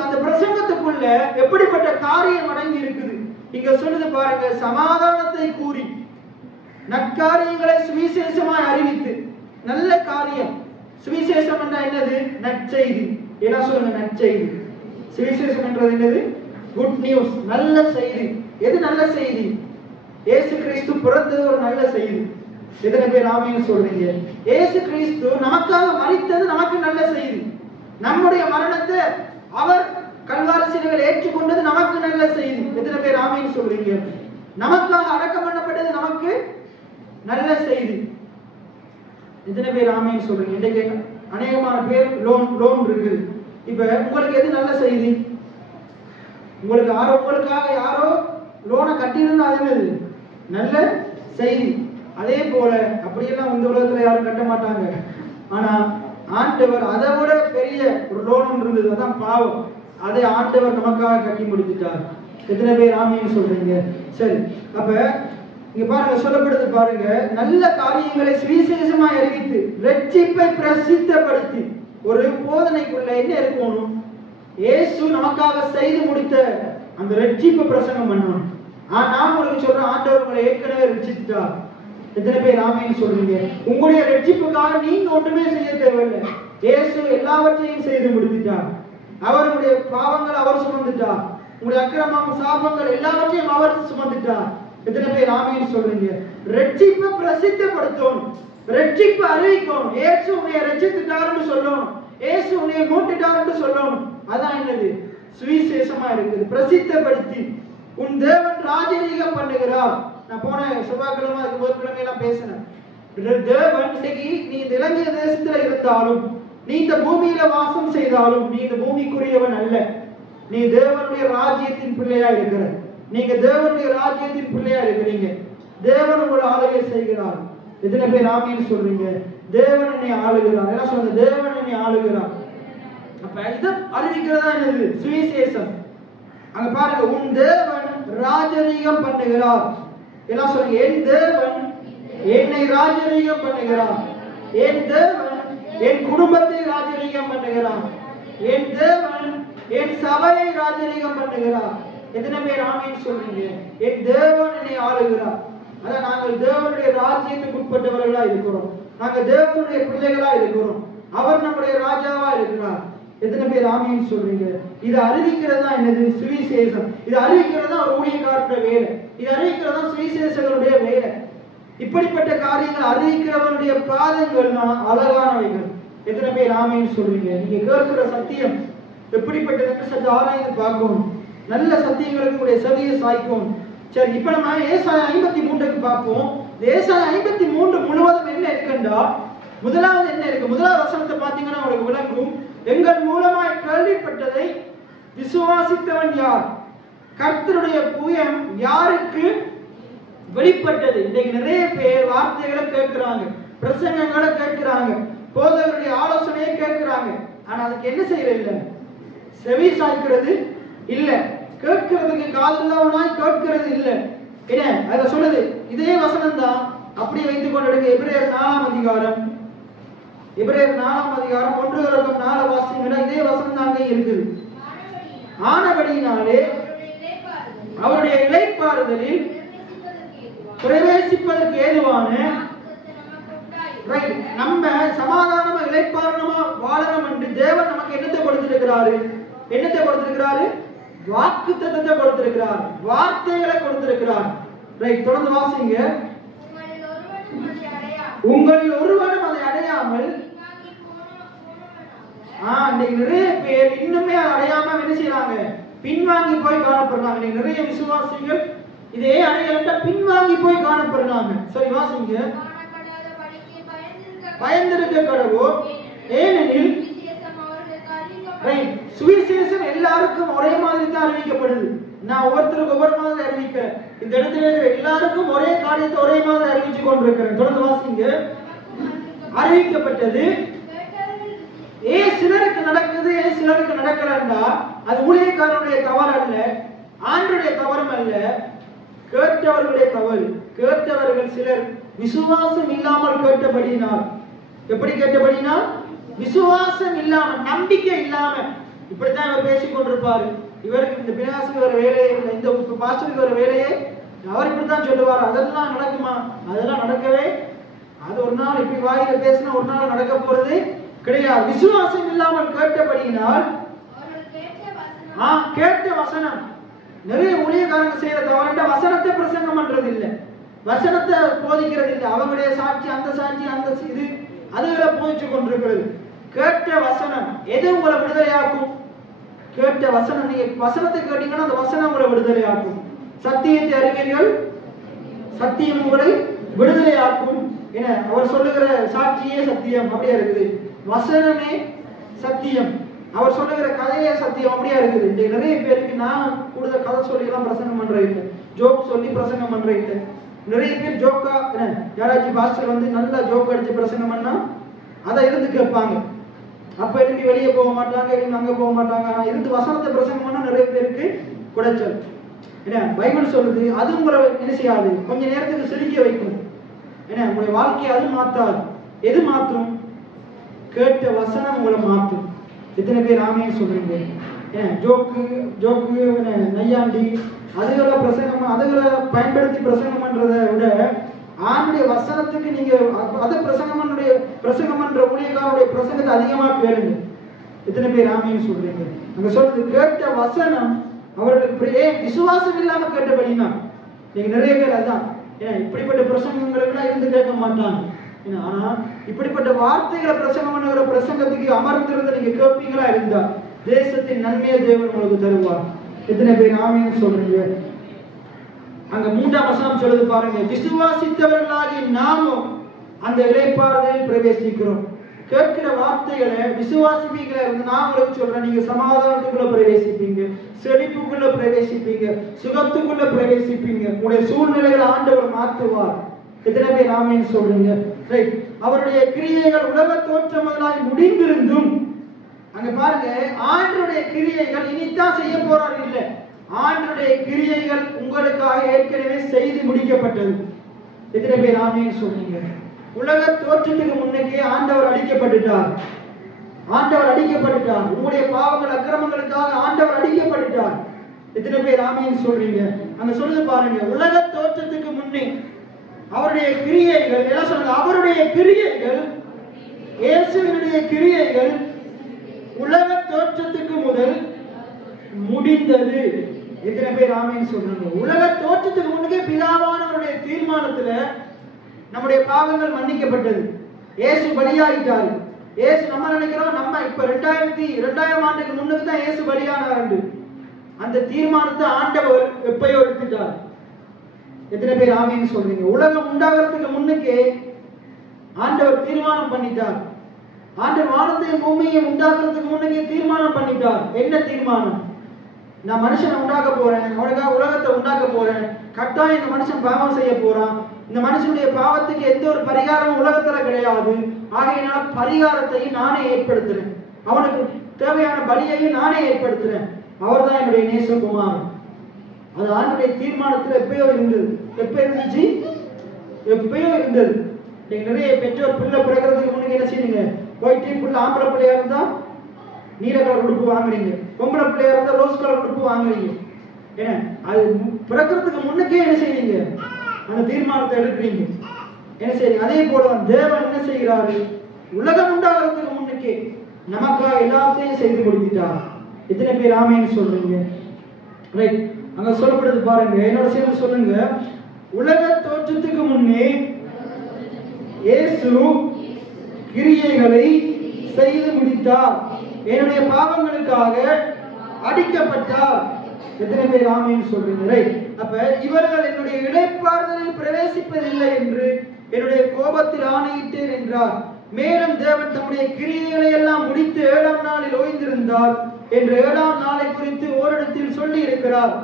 அந்த பிரசங்கத்துக்குள்ள எப்படிப்பட்ட காரியம் அடங்கி இருக்குது? இங்க சொல்லுது பாருங்க, சமாதானத்தை கூறி நற்காரியங்களை சுவிசேஷமாய் அறிவித்து. நல்ல காரியம். சுவிசேஷம் என்றால் என்னது? நற்செய்தி. என்ன சொல்லுங்க? நற்செய்தி. சுவிசேஷம் என்றது என்னது? குட் நியூஸ், நல்ல செய்தி. எது நல்ல செய்தி? இயேசு கிறிஸ்து பிறந்தது ஒரு நல்ல செய்தி. எத்தனை பேர் ஆமென் சொல்றீங்க? இயேசு கிறிஸ்து நமக்காக மரித்தது நமக்கு நல்ல செய்தி. நம்முடைய மரணத்தை அவர் கல்வாரி சிலுவையில் ஏற்றுக்கொண்டது நமக்கு நல்ல செய்தி. எத்தனை பேர் ஆமென் சொல்றீங்க? நமக்காக அடக்கம் பண்ணப்பட்டது நமக்கு நல்ல செய்தி. எத்தனை பேர் ஆமென் சொல்றீங்க? இன்னைக்கு அநேகமான பேர் லோன் இருக்குது. இப்ப உங்களுக்கு எது நல்ல செய்தி? உங்களுக்காக யாரோ லோனை கட்டியிருந்தா அது என்னது? நல்ல செய்தி. அதே போல அப்படியெல்லாம் இந்த உலகத்துல யாரும் கட்ட மாட்டாங்க. ஆனா ஆண்டவர் அதை விட பெரிய ஒரு லோன் இருந்தது, அதான் பாவம். அதை ஆண்டவர் நமக்காக கட்டி முடித்துட்டார். எத்தனை பேர் ஆமென் சொல்றீங்க? சரி, அப்ப இங்க பாருங்க, சொல்லப்படுது பாருங்க, நல்ல காரியங்களை சுவிசேஷமாய் அறிவித்து ரட்சிப்பை பிரசித்தப்படுத்தி. ஒரு போதனைக்குள்ள என்ன இருக்கணும்? இயேசு நமக்காக செய்து முடித்த அந்த ரட்சிப்பை பிரசங்கம் பண்ணணும். நான் உங்களுக்கு சொல்றேன், ஆண்டவர் உங்களை ஏற்கனவே ரட்சித்தார். எத்தனை பேர் ஆமென் சொல்றீங்க? உங்களுடைய ரட்சிப்புக்காக நீங்க ஒன்றுமே செய்ய தேவையில்லை. இயேசு எல்லாவற்றையும் செய்து முடித்துட்டார். அவருடைய பாவங்கள் அவர் சுமந்துட்டார். உங்களுடைய அக்கிரமம், சாபங்கள் எல்லாவற்றையும் அவர் சுமந்துட்டார். எத்தனை பேர் ஆமென் சொல்றீங்க? ரட்சிப்பை பிரசித்தப்படுத்தணும், ரட்சிப்பை அறிவிக்கணும். இயேசு உன்னை ரட்சித்துட்டார்னு சொல்லணும், இயேசு உன்னை மூட்டுட்டார்னு சொல்லணும். அதான் என்னது? சுவிசேஷமா இருக்குது. பிரசித்தப்படுத்தி உன் தேவன் ராஜரீகம் பண்ணுகிறார். நான் போன செவ்வாய்க்கிழமை அதுக்கு முதல் கிழமை எல்லாம் பேசினேன். தேவன் இன்னைக்கு நீ இந்த இலங்கை தேசத்துல இருந்தாலும், நீ இந்த பூமியில வாசம் செய்தாலும், நீ இந்த பூமிக்குரியவன் அல்ல. நீ தேவனுடைய ராஜ்யத்தின் பிள்ளையா இருக்கிற. நீங்க தேவனுடைய ராஜ்யத்தின் பிள்ளையா இருக்கிறீங்க. தேவன் உங்களை ஆளுகை செய்கிறார். எத்தனை பேர் ஆமென் சொல்றீங்க? தேவன் என்னை ஆளுகிறார். என்ன சொல்லுங்க? தேவன் என்னை ஆளுகிறார். அப்ப இதை அறிவிக்கிறதா என்னது? சுவிசேஷம். அங்க பாருங்க, உன் தேவன் ராஜரீகம் பண்ணுகிறார். என்ன சொல்லுங்க? என் தேவன் என்னை ராஜரீகம் பண்ணுகிறார். என் தேவன் என் குடும்பத்தை ராஜரீகம் பண்ணுகிறார். என் தேவன் என் சபையை ராஜரீகம் பண்ணுகிறார். எத்தனை பேர் ஆமென் சொல்றீங்க? என் தேவன் என்னை ஆளுகிறார். அதான் நாங்கள் தேவனுடைய ராஜ்யத்துக்கு உட்பட்டவர்களா இருக்கிறோம். நாங்கள் தேவனுடைய பிள்ளைகளா இருக்கிறோம். அவர் நம்முடைய ராஜாவா இருக்கிறார். எத்தனை பேர் ஆமென் சொல்றீங்க? இதை அறிவிக்கிறது தான் என்னது? சுவிசேஷம். இதை அறிவிக்கிறது தான் ஒரு ஊழியக்காரனுடைய வேலை. இதை அறிவிக்கிறது தான் சுவிசேஷகருடைய வேலை. இப்படிப்பட்ட காரியங்கள் அறிவிக்கிறவருடைய பாதங்கள் தான் அழகானவைகள். எத்தனை பேர் ஆமென் சொல்றீங்க? நீங்க கேட்கிற சத்தியம் எப்படிப்பட்டது என்று சற்று ஆராய்ந்து பார்க்கணும். நல்ல சத்தியங்களுக்கு உடைய செவியை சாய்க்கும். சரி, இப்ப நம்ம ஏசாயா 53க்கு பார்ப்போம். ஏசாயா 53 முழுவதும் என்ன இருக்குண்டா, முதலாவது என்ன இருக்கு? முதலாவது வசனத்தை பார்த்தீங்கன்னா உங்களுக்கு விளங்கும். எங்கள் மூலமாய் கேள்விப்பட்டதை விசுவாசித்தவன் யார்? கர்த்தருடைய புயம் யாருக்கு வெளிப்பட்டது? இன்னைக்கு நிறைய பேர் வார்த்தைகளை கேட்கிறாங்க, பிரசங்கங்களை கேட்கிறாங்க, போதகருடைய ஆலோசனையை கேட்கிறாங்க. ஆனா அதுக்கு என்ன செய்யறது? செவி சாய்க்கிறது இல்ல, கேட்கிறதுக்கு காதுள்ளவனாய் கேட்கிறது இல்ல. என்ன அதுல சொல்லுது? இதே வசனம் தான் அப்படியே வைத்துக் கொண்டு எபிரேயர் 4ஆம் அதிகாரம், எபிரேயர் 4ஆம் அதிகாரம் 1-4 வாசிங்கன்னா இதே வசனம் தான் அங்கே இருக்குது. ஆனபடியினாலே அவருடைய இளைப்பாறுதலில் பிரவேசிப்பதற்கு ஏதுவான நம்ம சமாதானமா இளைப்பாறுதலமா வாழணும் என்று தேவன் நமக்கு என்னத்தை கொடுத்திருக்கிறாரு? என்னத்தை கொடுத்திருக்கிறாரு? வாக்குத்தத்தத்தை கொடுத்திருக்கிறார், வார்த்தைகளை கொடுத்திருக்கிறார். ரைட், தொடர்ந்து வாசிங்க. உங்களில் ஒருவனும் அதை அடையாமல், இன்னைக்கு நிறைய பேர் இன்னுமே அதை அடையாம என்ன செய்யறாங்க? பின்வாங்கி போய் காணப்படுறாங்க. நிறைய விசுவாசிகள் இதே அடையலட்ட பின்வாங்கி போய் காணப்படுறாங்க. சரி, வாசிங்க. பயந்திருக்க கடவோ, ஏனெனில் சுவிசேஷம் எல்லாருக்கும் ஒரே மாதிரி தான் அறிவிக்கப்படுது. நான் ஒவ்வொருத்தருக்கு ஒவ்வொரு மாதிரி அறிவிக்கிறேன். இந்த இடத்துல இருக்கிற எல்லாருக்கும் ஒரே காரியத்தை ஒரே மாதிரி அறிவிச்சு கொண்டிருக்கிறேன். தொடர்ந்து வாசிங்க. அறிவிக்கப்பட்டது சிலருக்கு நடக்குது, சிலருக்கு நடக்கலன்னா அது ஊழியக்காரனுடைய தவறு அல்ல, ஆண்டவருடைய தவறும் அல்ல, கேட்டவர்களுடைய தவறு. கேட்டவர்கள் சிலர் விசுவாசம் இல்லாமல் கேட்டபடியினால். எப்படி கேட்டபடினால்? விசுவாசம் இல்லாம, நம்பிக்கை இல்லாம. இப்படித்தான் இவர் பேசிக் கொண்டிருப்பாரு. இவருக்கு இந்த பினாசுக்கு வர வேலையே இல்லை, இந்த பாஸ்டருக்கு வர வேலையே அவர் இப்படித்தான் சொல்லுவார். அதெல்லாம் நடக்குமா? அதெல்லாம் நடக்கவே, அது ஒரு நாள் இப்படி வாயில பேசினா ஒரு நாள் நடக்க போறது கிடையாது. விசுவாசம் இல்லாமல் கேட்டபடியினால், கேட்ட வசனம். நிறைய ஊழியக்காரங்க செய்யற தவறுண்ட வசனத்தை பிரசங்கம் பண்றது இல்லை, வசனத்தை போதிக்கிறது இல்லை. அவங்களுடைய சாட்சி, அந்த சாட்சி, அந்த இது அதுகளை போதிச்சு கொண்டிருக்கிறது. கேட்ட வசனம் எது உங்களை விடுதலையாக்கும்? கேட்ட வசனம். நீங்க வசனத்தை கேட்டீங்கன்னா அந்த வசனம் உங்களை விடுதலையாக்கும். சத்தியத்தை அறிவீர்கள், சத்தியம் உங்களை விடுதலையாக்கும். என அவர் சொல்லுகிற சாட்சியே சத்தியம் அப்படியே இருக்குது. வசனமே சத்தியம். அவர் சொல்லுகிற கதையே சத்தியம் அப்படியா இருக்குது. நிறைய பேருக்கு நான் கூடுதல் கதை சொல்லி எல்லாம் பிரசங்கம் பண்றேன், ஜோக் சொல்லி பிரசங்கம் பண்றேன். நிறைய பேர் ஜோக்கா, யாராச்சும் பாஸ்டர் வந்து நல்லா ஜோக் அடிச்சு பிரசங்கம் பண்ணா அதை இருந்து கேட்பாங்க. அப்ப எழுப்பி வெளியே போக மாட்டாங்க, எழுப்பி அங்க போக மாட்டாங்க. ஆனா இருந்து வசனத்தை பிரசங்கம் பண்ணா நிறைய பேருக்கு குடைச்சல். என்ன பைபிள் சொல்லுது? அது உங்களை என்ன செய்யாது? கொஞ்ச நேரத்துக்கு சிரிக்க வைக்கும். என்ன உங்களுடைய வாழ்க்கையை அது மாத்தாது. எது மாற்றும்? கேட்ட வசனம் உங்களை மாற்றும். எத்தனை பேர் ஆமைன்னு சொல்றீங்க? ஜோக்கு ஜோக்கு நையாண்டி அதுகளை பிரசங்கம், அதுகளை பயன்படுத்தி பிரசங்கம் பண்றதை விட ஆண்டுடைய வசனத்துக்கு நீங்க அதை பிரசங்கம் பண்ற ஊழியக்காரருடைய பிரசங்கத்தை அதிகமா கேளுங்க. எத்தனை பேர் ஆமைன்னு சொல்றீங்க? அங்க சொல்றது கேட்ட வசனம் அவர்களுக்கு விசுவாசம் இல்லாம கேட்டபடினா. நீங்க நிறைய பேர் அதான் இப்படிப்பட்ட பிரசங்கங்களுக்கு இருந்து கேட்க மாட்டாங்க. ஆனா இப்படிப்பட்ட வார்த்தைகளை பிரசங்கம் பண்ணுகிற பிரசங்கத்துக்கு அமர்ந்திருந்து நீங்க கேட்பீங்களா இருந்தா தேசத்தின் நன்மையை தேவன் உங்களுக்கு தருவார். எத்தனை பேர் ஆமென் சொல்றீங்க? அங்க 3ஆம் வசனம் சொல்லுது பாருங்க. விசுவாசித்தவர்களாகிய நாமும் அந்த இளைப்பாறுதலில் பிரவேசிக்கிறோம். கேட்கிற வார்த்தைகளை விசுவாசிப்பீங்களா இருந்து நான் உங்களுக்கு சொல்றேன், நீங்க சமாதானத்துக்குள்ள பிரவேசிப்பீங்க, செழிப்புக்குள்ள பிரவேசிப்பீங்க, சுகத்துக்குள்ள பிரவேசிப்பீங்க. உங்களுடைய சூழ்நிலைகளை ஆண்டவர் மாற்றுவார். எத்தனை பேர் ஆமென் சொல்றீங்க? ரைட். அவருடைய கிரியைகள் உலக தோற்றம் முதலாய் முடிந்திருந்தும், அங்க பாருங்க, ஆண்டவருடைய கிரியைகள் இனித்தான் செய்ய போறார் இல்லை, ஆண்டவருடைய கிரியைகள் உங்களுக்காக ஏற்கனவே செய்து முடிக்கப்பட்டது. எத்தனை பேர் ஆமென் சொல்றீங்க? உலக தோற்றத்துக்கு முன்னே ஆண்டவர் அழிக்கப்பட்டுட்டார். ஆண்டவர் அடிக்கப்பட்டார். உங்களுடைய பாவங்கள் அக்கிரமங்களுக்காக ஆண்டவர் அடிக்கப்பட்டார். எத்தனை பேர் ஆமீன் சொல்றீங்க? அங்க சொல்லுது பாருங்க, உலக தோற்றத்துக்கு முன்னே அவருடைய கிரியைகள் எல்லாம் சொல்லுங்க, அவருடைய கிரியைகள், இயேசுவினுடைய கிரியைகள் உலக தோற்றத்துக்கு முதல் முடிந்தது. எத்தனை பேர் ஆமீன் சொல்றீங்க? உலக தோற்றத்துக்கு முன்னே பிதாவானவருடைய தீர்மானத்துல நம்முடைய பாவங்கள் மன்னிக்கப்பட்டது. இயேசு பலியாயிட்டாரு. இயேசு நம்ம நினைக்கிறோம் நம்ம இப்ப 2000 ஆண்டுக்கு முன்னுக்கு தான் இயேசு பலியானார். அந்த தீர்மானத்தை ஆண்டவர் எப்பயோ எடுத்துட்டார். எத்தனை பேர் ஆமீன் சொல்றீங்க? உலகம் உண்டாகிறதுக்கு முன்னுக்கே ஆண்டவர் தீர்மானம் பண்ணிட்டார். ஆண்டவர் வானத்தையும் பூமியையும் உண்டாக்குறதுக்கு முன்னுக்கே தீர்மானம் பண்ணிட்டார். என்ன தீர்மானம்? நான் மனுஷனை உண்டாக்க போறேன், அவனுக்காக உலகத்தை உண்டாக்க போறேன். கட்டாயம் இந்த மனுஷன் பாவம் செய்ய போறான். இந்த மனுஷனுடைய பாவத்துக்கு எந்த ஒரு பரிகாரமும் உலகத்துல கிடையாது. ஆகையினால பரிகாரத்தையும் நானே ஏற்படுத்துறேன், அவனுக்கு தேவையான பலியையும் நானே ஏற்படுத்துறேன். அவர் தான் என்னுடைய நேசகுமாரன். அது ஆண்டுடைய தீர்மானத்தில் எப்பயோ இருந்தது. எப்ப இருந்துச்சு? எப்பயோ இருந்தது. நிறைய பெற்றோர் பிள்ளை பிறக்கிறதுக்கு முன்னாடி என்ன செய்யுங்க, போயிட்டு பிள்ளை ஆம்பளை பிள்ளையா இருந்தா நீல கலர் உடுப்பு வாங்குறீங்க, பொம்பளை பிள்ளையா இருந்தா ரோஸ் கலர் உடுப்பு வாங்குறீங்க. ஏன்னா அது பிறக்கிறதுக்கு முன்னுக்கே என்ன செய்றீங்க, அந்த தீர்மானத்தை எடுக்கிறீங்க. என்ன செய்றீங்க? அதே போல தேவன் என்ன செய்கிறாரு, உலகம் உண்டாகிறதுக்கு முன்னுக்கே நமக்காக எல்லாத்தையும் செய்து கொடுத்துட்டார். எத்தனை பேர் ஆமேன்னு சொல்றீங்க? ரைட். அங்க சொல்லப்படுது பாருங்க, என்னோட சேர்ந்து சொல்லுங்க. உலக தோற்றத்துக்கு முன்னே இயேசு கிரியைகளை செய்து முடித்தார், என்னுடைய பாவங்களுக்காக அடிக்கப்பட்டார். எத்தனை பேர் ஆமேன்னு சொல்றீங்க? ரைட். அப்ப இவர்கள் என்னுடைய இளைப்பாறுதலில் பிரவேசிப்பதில்லை என்று என்னுடைய கோபத்தில் ஆணையிட்டேன் என்றார். மேலும் தேவன் தம்முடைய கிரியைகளை எல்லாம் முடித்து 7ஆம் நாளில் ஓய்ந்திருந்தார் என்று 7ஆம் நாளை குறித்து ஓரிடத்தில் சொல்லி இருக்கிறார்.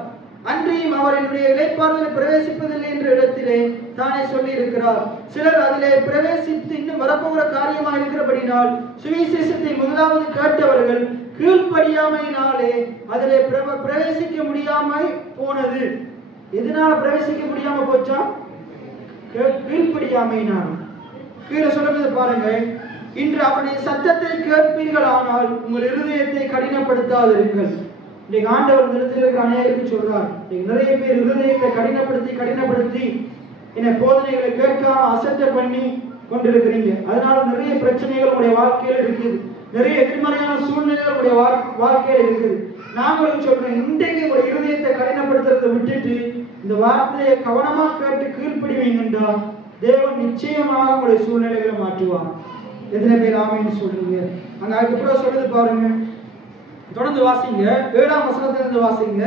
அன்றியும் அவர் என்னுடைய இளைப்பாறுதலில் பிரவேசிப்பதில்லை என்ற இடத்திலே தானே சொல்லி இருக்கிறார். சிலர் அதிலே பிரவேசித்து இன்னும் வரப்போகிற காரியமாக இருக்கிறபடினால் சுவிசேஷத்தை முதலாவது கேட்டவர்கள் கீழ்ப்படியாமையினாலே அதிலே பிரவேசிக்க முடியாமல் போனது. எதனால பிரவேசிக்க முடியாம போச்சா? கீழ்ப்படியாமையினால். கீழே சொல்றது பாருங்க, இன்று அவருடைய சத்தத்தை கேட்பீர்கள், ஆனால் உங்கள் இருதயத்தை கடினப்படுத்தாதிருங்கள். இன்னைக்கு ஆண்டவர் நிலத்தில் இருக்கிற அநேகருக்கு சொல்றார், நிறைய பேர் இருதயத்தை கடினப்படுத்தி என்ன போதனைகளை கேட்காம அசட்டை பண்ணி கொண்டிருக்கிறீங்க. அதனால நிறைய பிரச்சனைகள் உங்களுடைய வாழ்க்கையில இருக்குது, நிறைய எதிர்மறையான சூழ்நிலைகள் உங்களுடைய வாழ்க்கையில இருக்குது. நாங்களும் சொல்றேன், இன்றைக்கு உங்களுடைய இருதயத்தை கடினப்படுத்துறதை விட்டுட்டு இந்த வார்த்தையை கவனமா கேட்டு கீழ்ப்படிவீங்கன்றா தேவன் நிச்சயமாக உங்களுடைய சூழ்நிலைகளை மாற்றுவார். எத்தனை பேர் ஆமேன்னு சொல்றீங்க? அங்க அதுக்கப்புறம் சொல்லுது பாருங்க, தொடர்ந்து வாசிங்க, 7ஆம் வசனத்திலிருந்து வாசிங்க.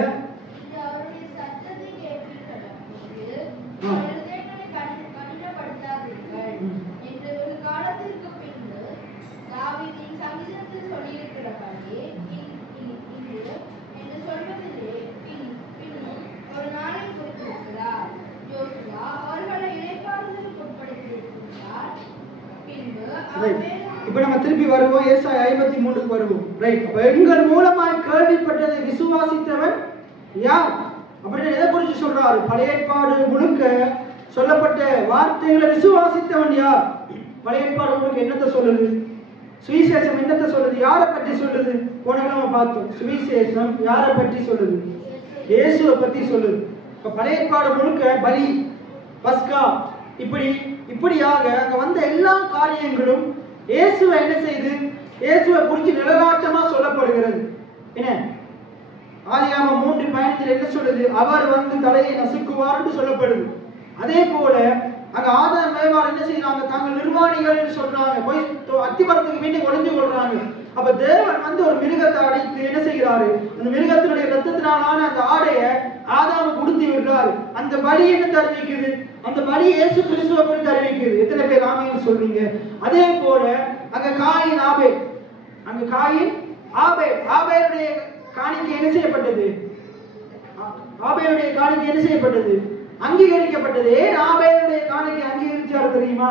இப்ப நம்ம திருப்பி வருவோம், ஏசாயா 53க்கு வருவோம். ரைட். அப்ப எங்கள் மூலமாய் கேள்விப்பட்டதை விசுவாசித்தவன் யார் அப்படின்னு எதை குறித்து சொல்றாரு? பழைய ஏற்பாடு முழுக்க சொல்லப்பட்ட வார்த்தைகளை விசுவாசித்தவன் யார்? பழைய ஏற்பாடு முழுக்க என்னத்தை சொல்லுது? சுவிசேஷம் என்னத்தை சொல்லுது? யாரை பற்றி சொல்லுது? போன கிழமை பார்த்தோம். சுவிசேஷம் யாரை பற்றி சொல்லுது? இயேசுவை பற்றி சொல்லுது. இப்ப பழைய ஏற்பாடு முழுக்க பலி, பஸ்கா, இப்படியாக அங்க வந்த எல்லா காரியங்களும் இயேசுவை என்ன செய்து, இயேசுவை குறித்து நிலநாட்டமா சொல்லப்படுகிறது. என்ன ஆதியாகமம் 3:15 என்ன சொல்லுது? அவர் வந்து தலையை நசுக்குவார் என்று சொல்லப்படுது. அதே போல அங்க ஆதாம் ஏவாள் என்ன செய்யறாங்க? தாங்கள் நிர்வாணிகள் என்று சொல்றாங்க, போய் அத்திமரத்துக்கு மீண்டும் ஒளிஞ்சு கொள்றாங்க. அப்ப தேவன் வந்து ஒரு மிருகத்தை அடித்து என்ன செய்கிறாரு? அந்த மிருகத்தினுடைய ரத்தத்தினாலான அந்த ஆடைய ஆதாம கொடுத்து விடுறாரு. அந்த பலி என்ன தெரிவிக்குது? அந்த பலி இயேசு கிறிஸ்துவை குறித்து அறிவிக்குது. எத்தனை பேர் ஆமேன்னு சொல்றீங்க? அதே போல அங்க காயின் ஆபேல், ஆபேலுடைய காணிக்கை என்ன செய்யப்பட்டது? ஆபேலுடைய காணிக்கை என்ன செய்யப்பட்டது? அங்கீகரிக்கப்பட்டது. ஏன் ஆபேலுடைய காணிக்கை அங்கீகரிச்சாரு தெரியுமா?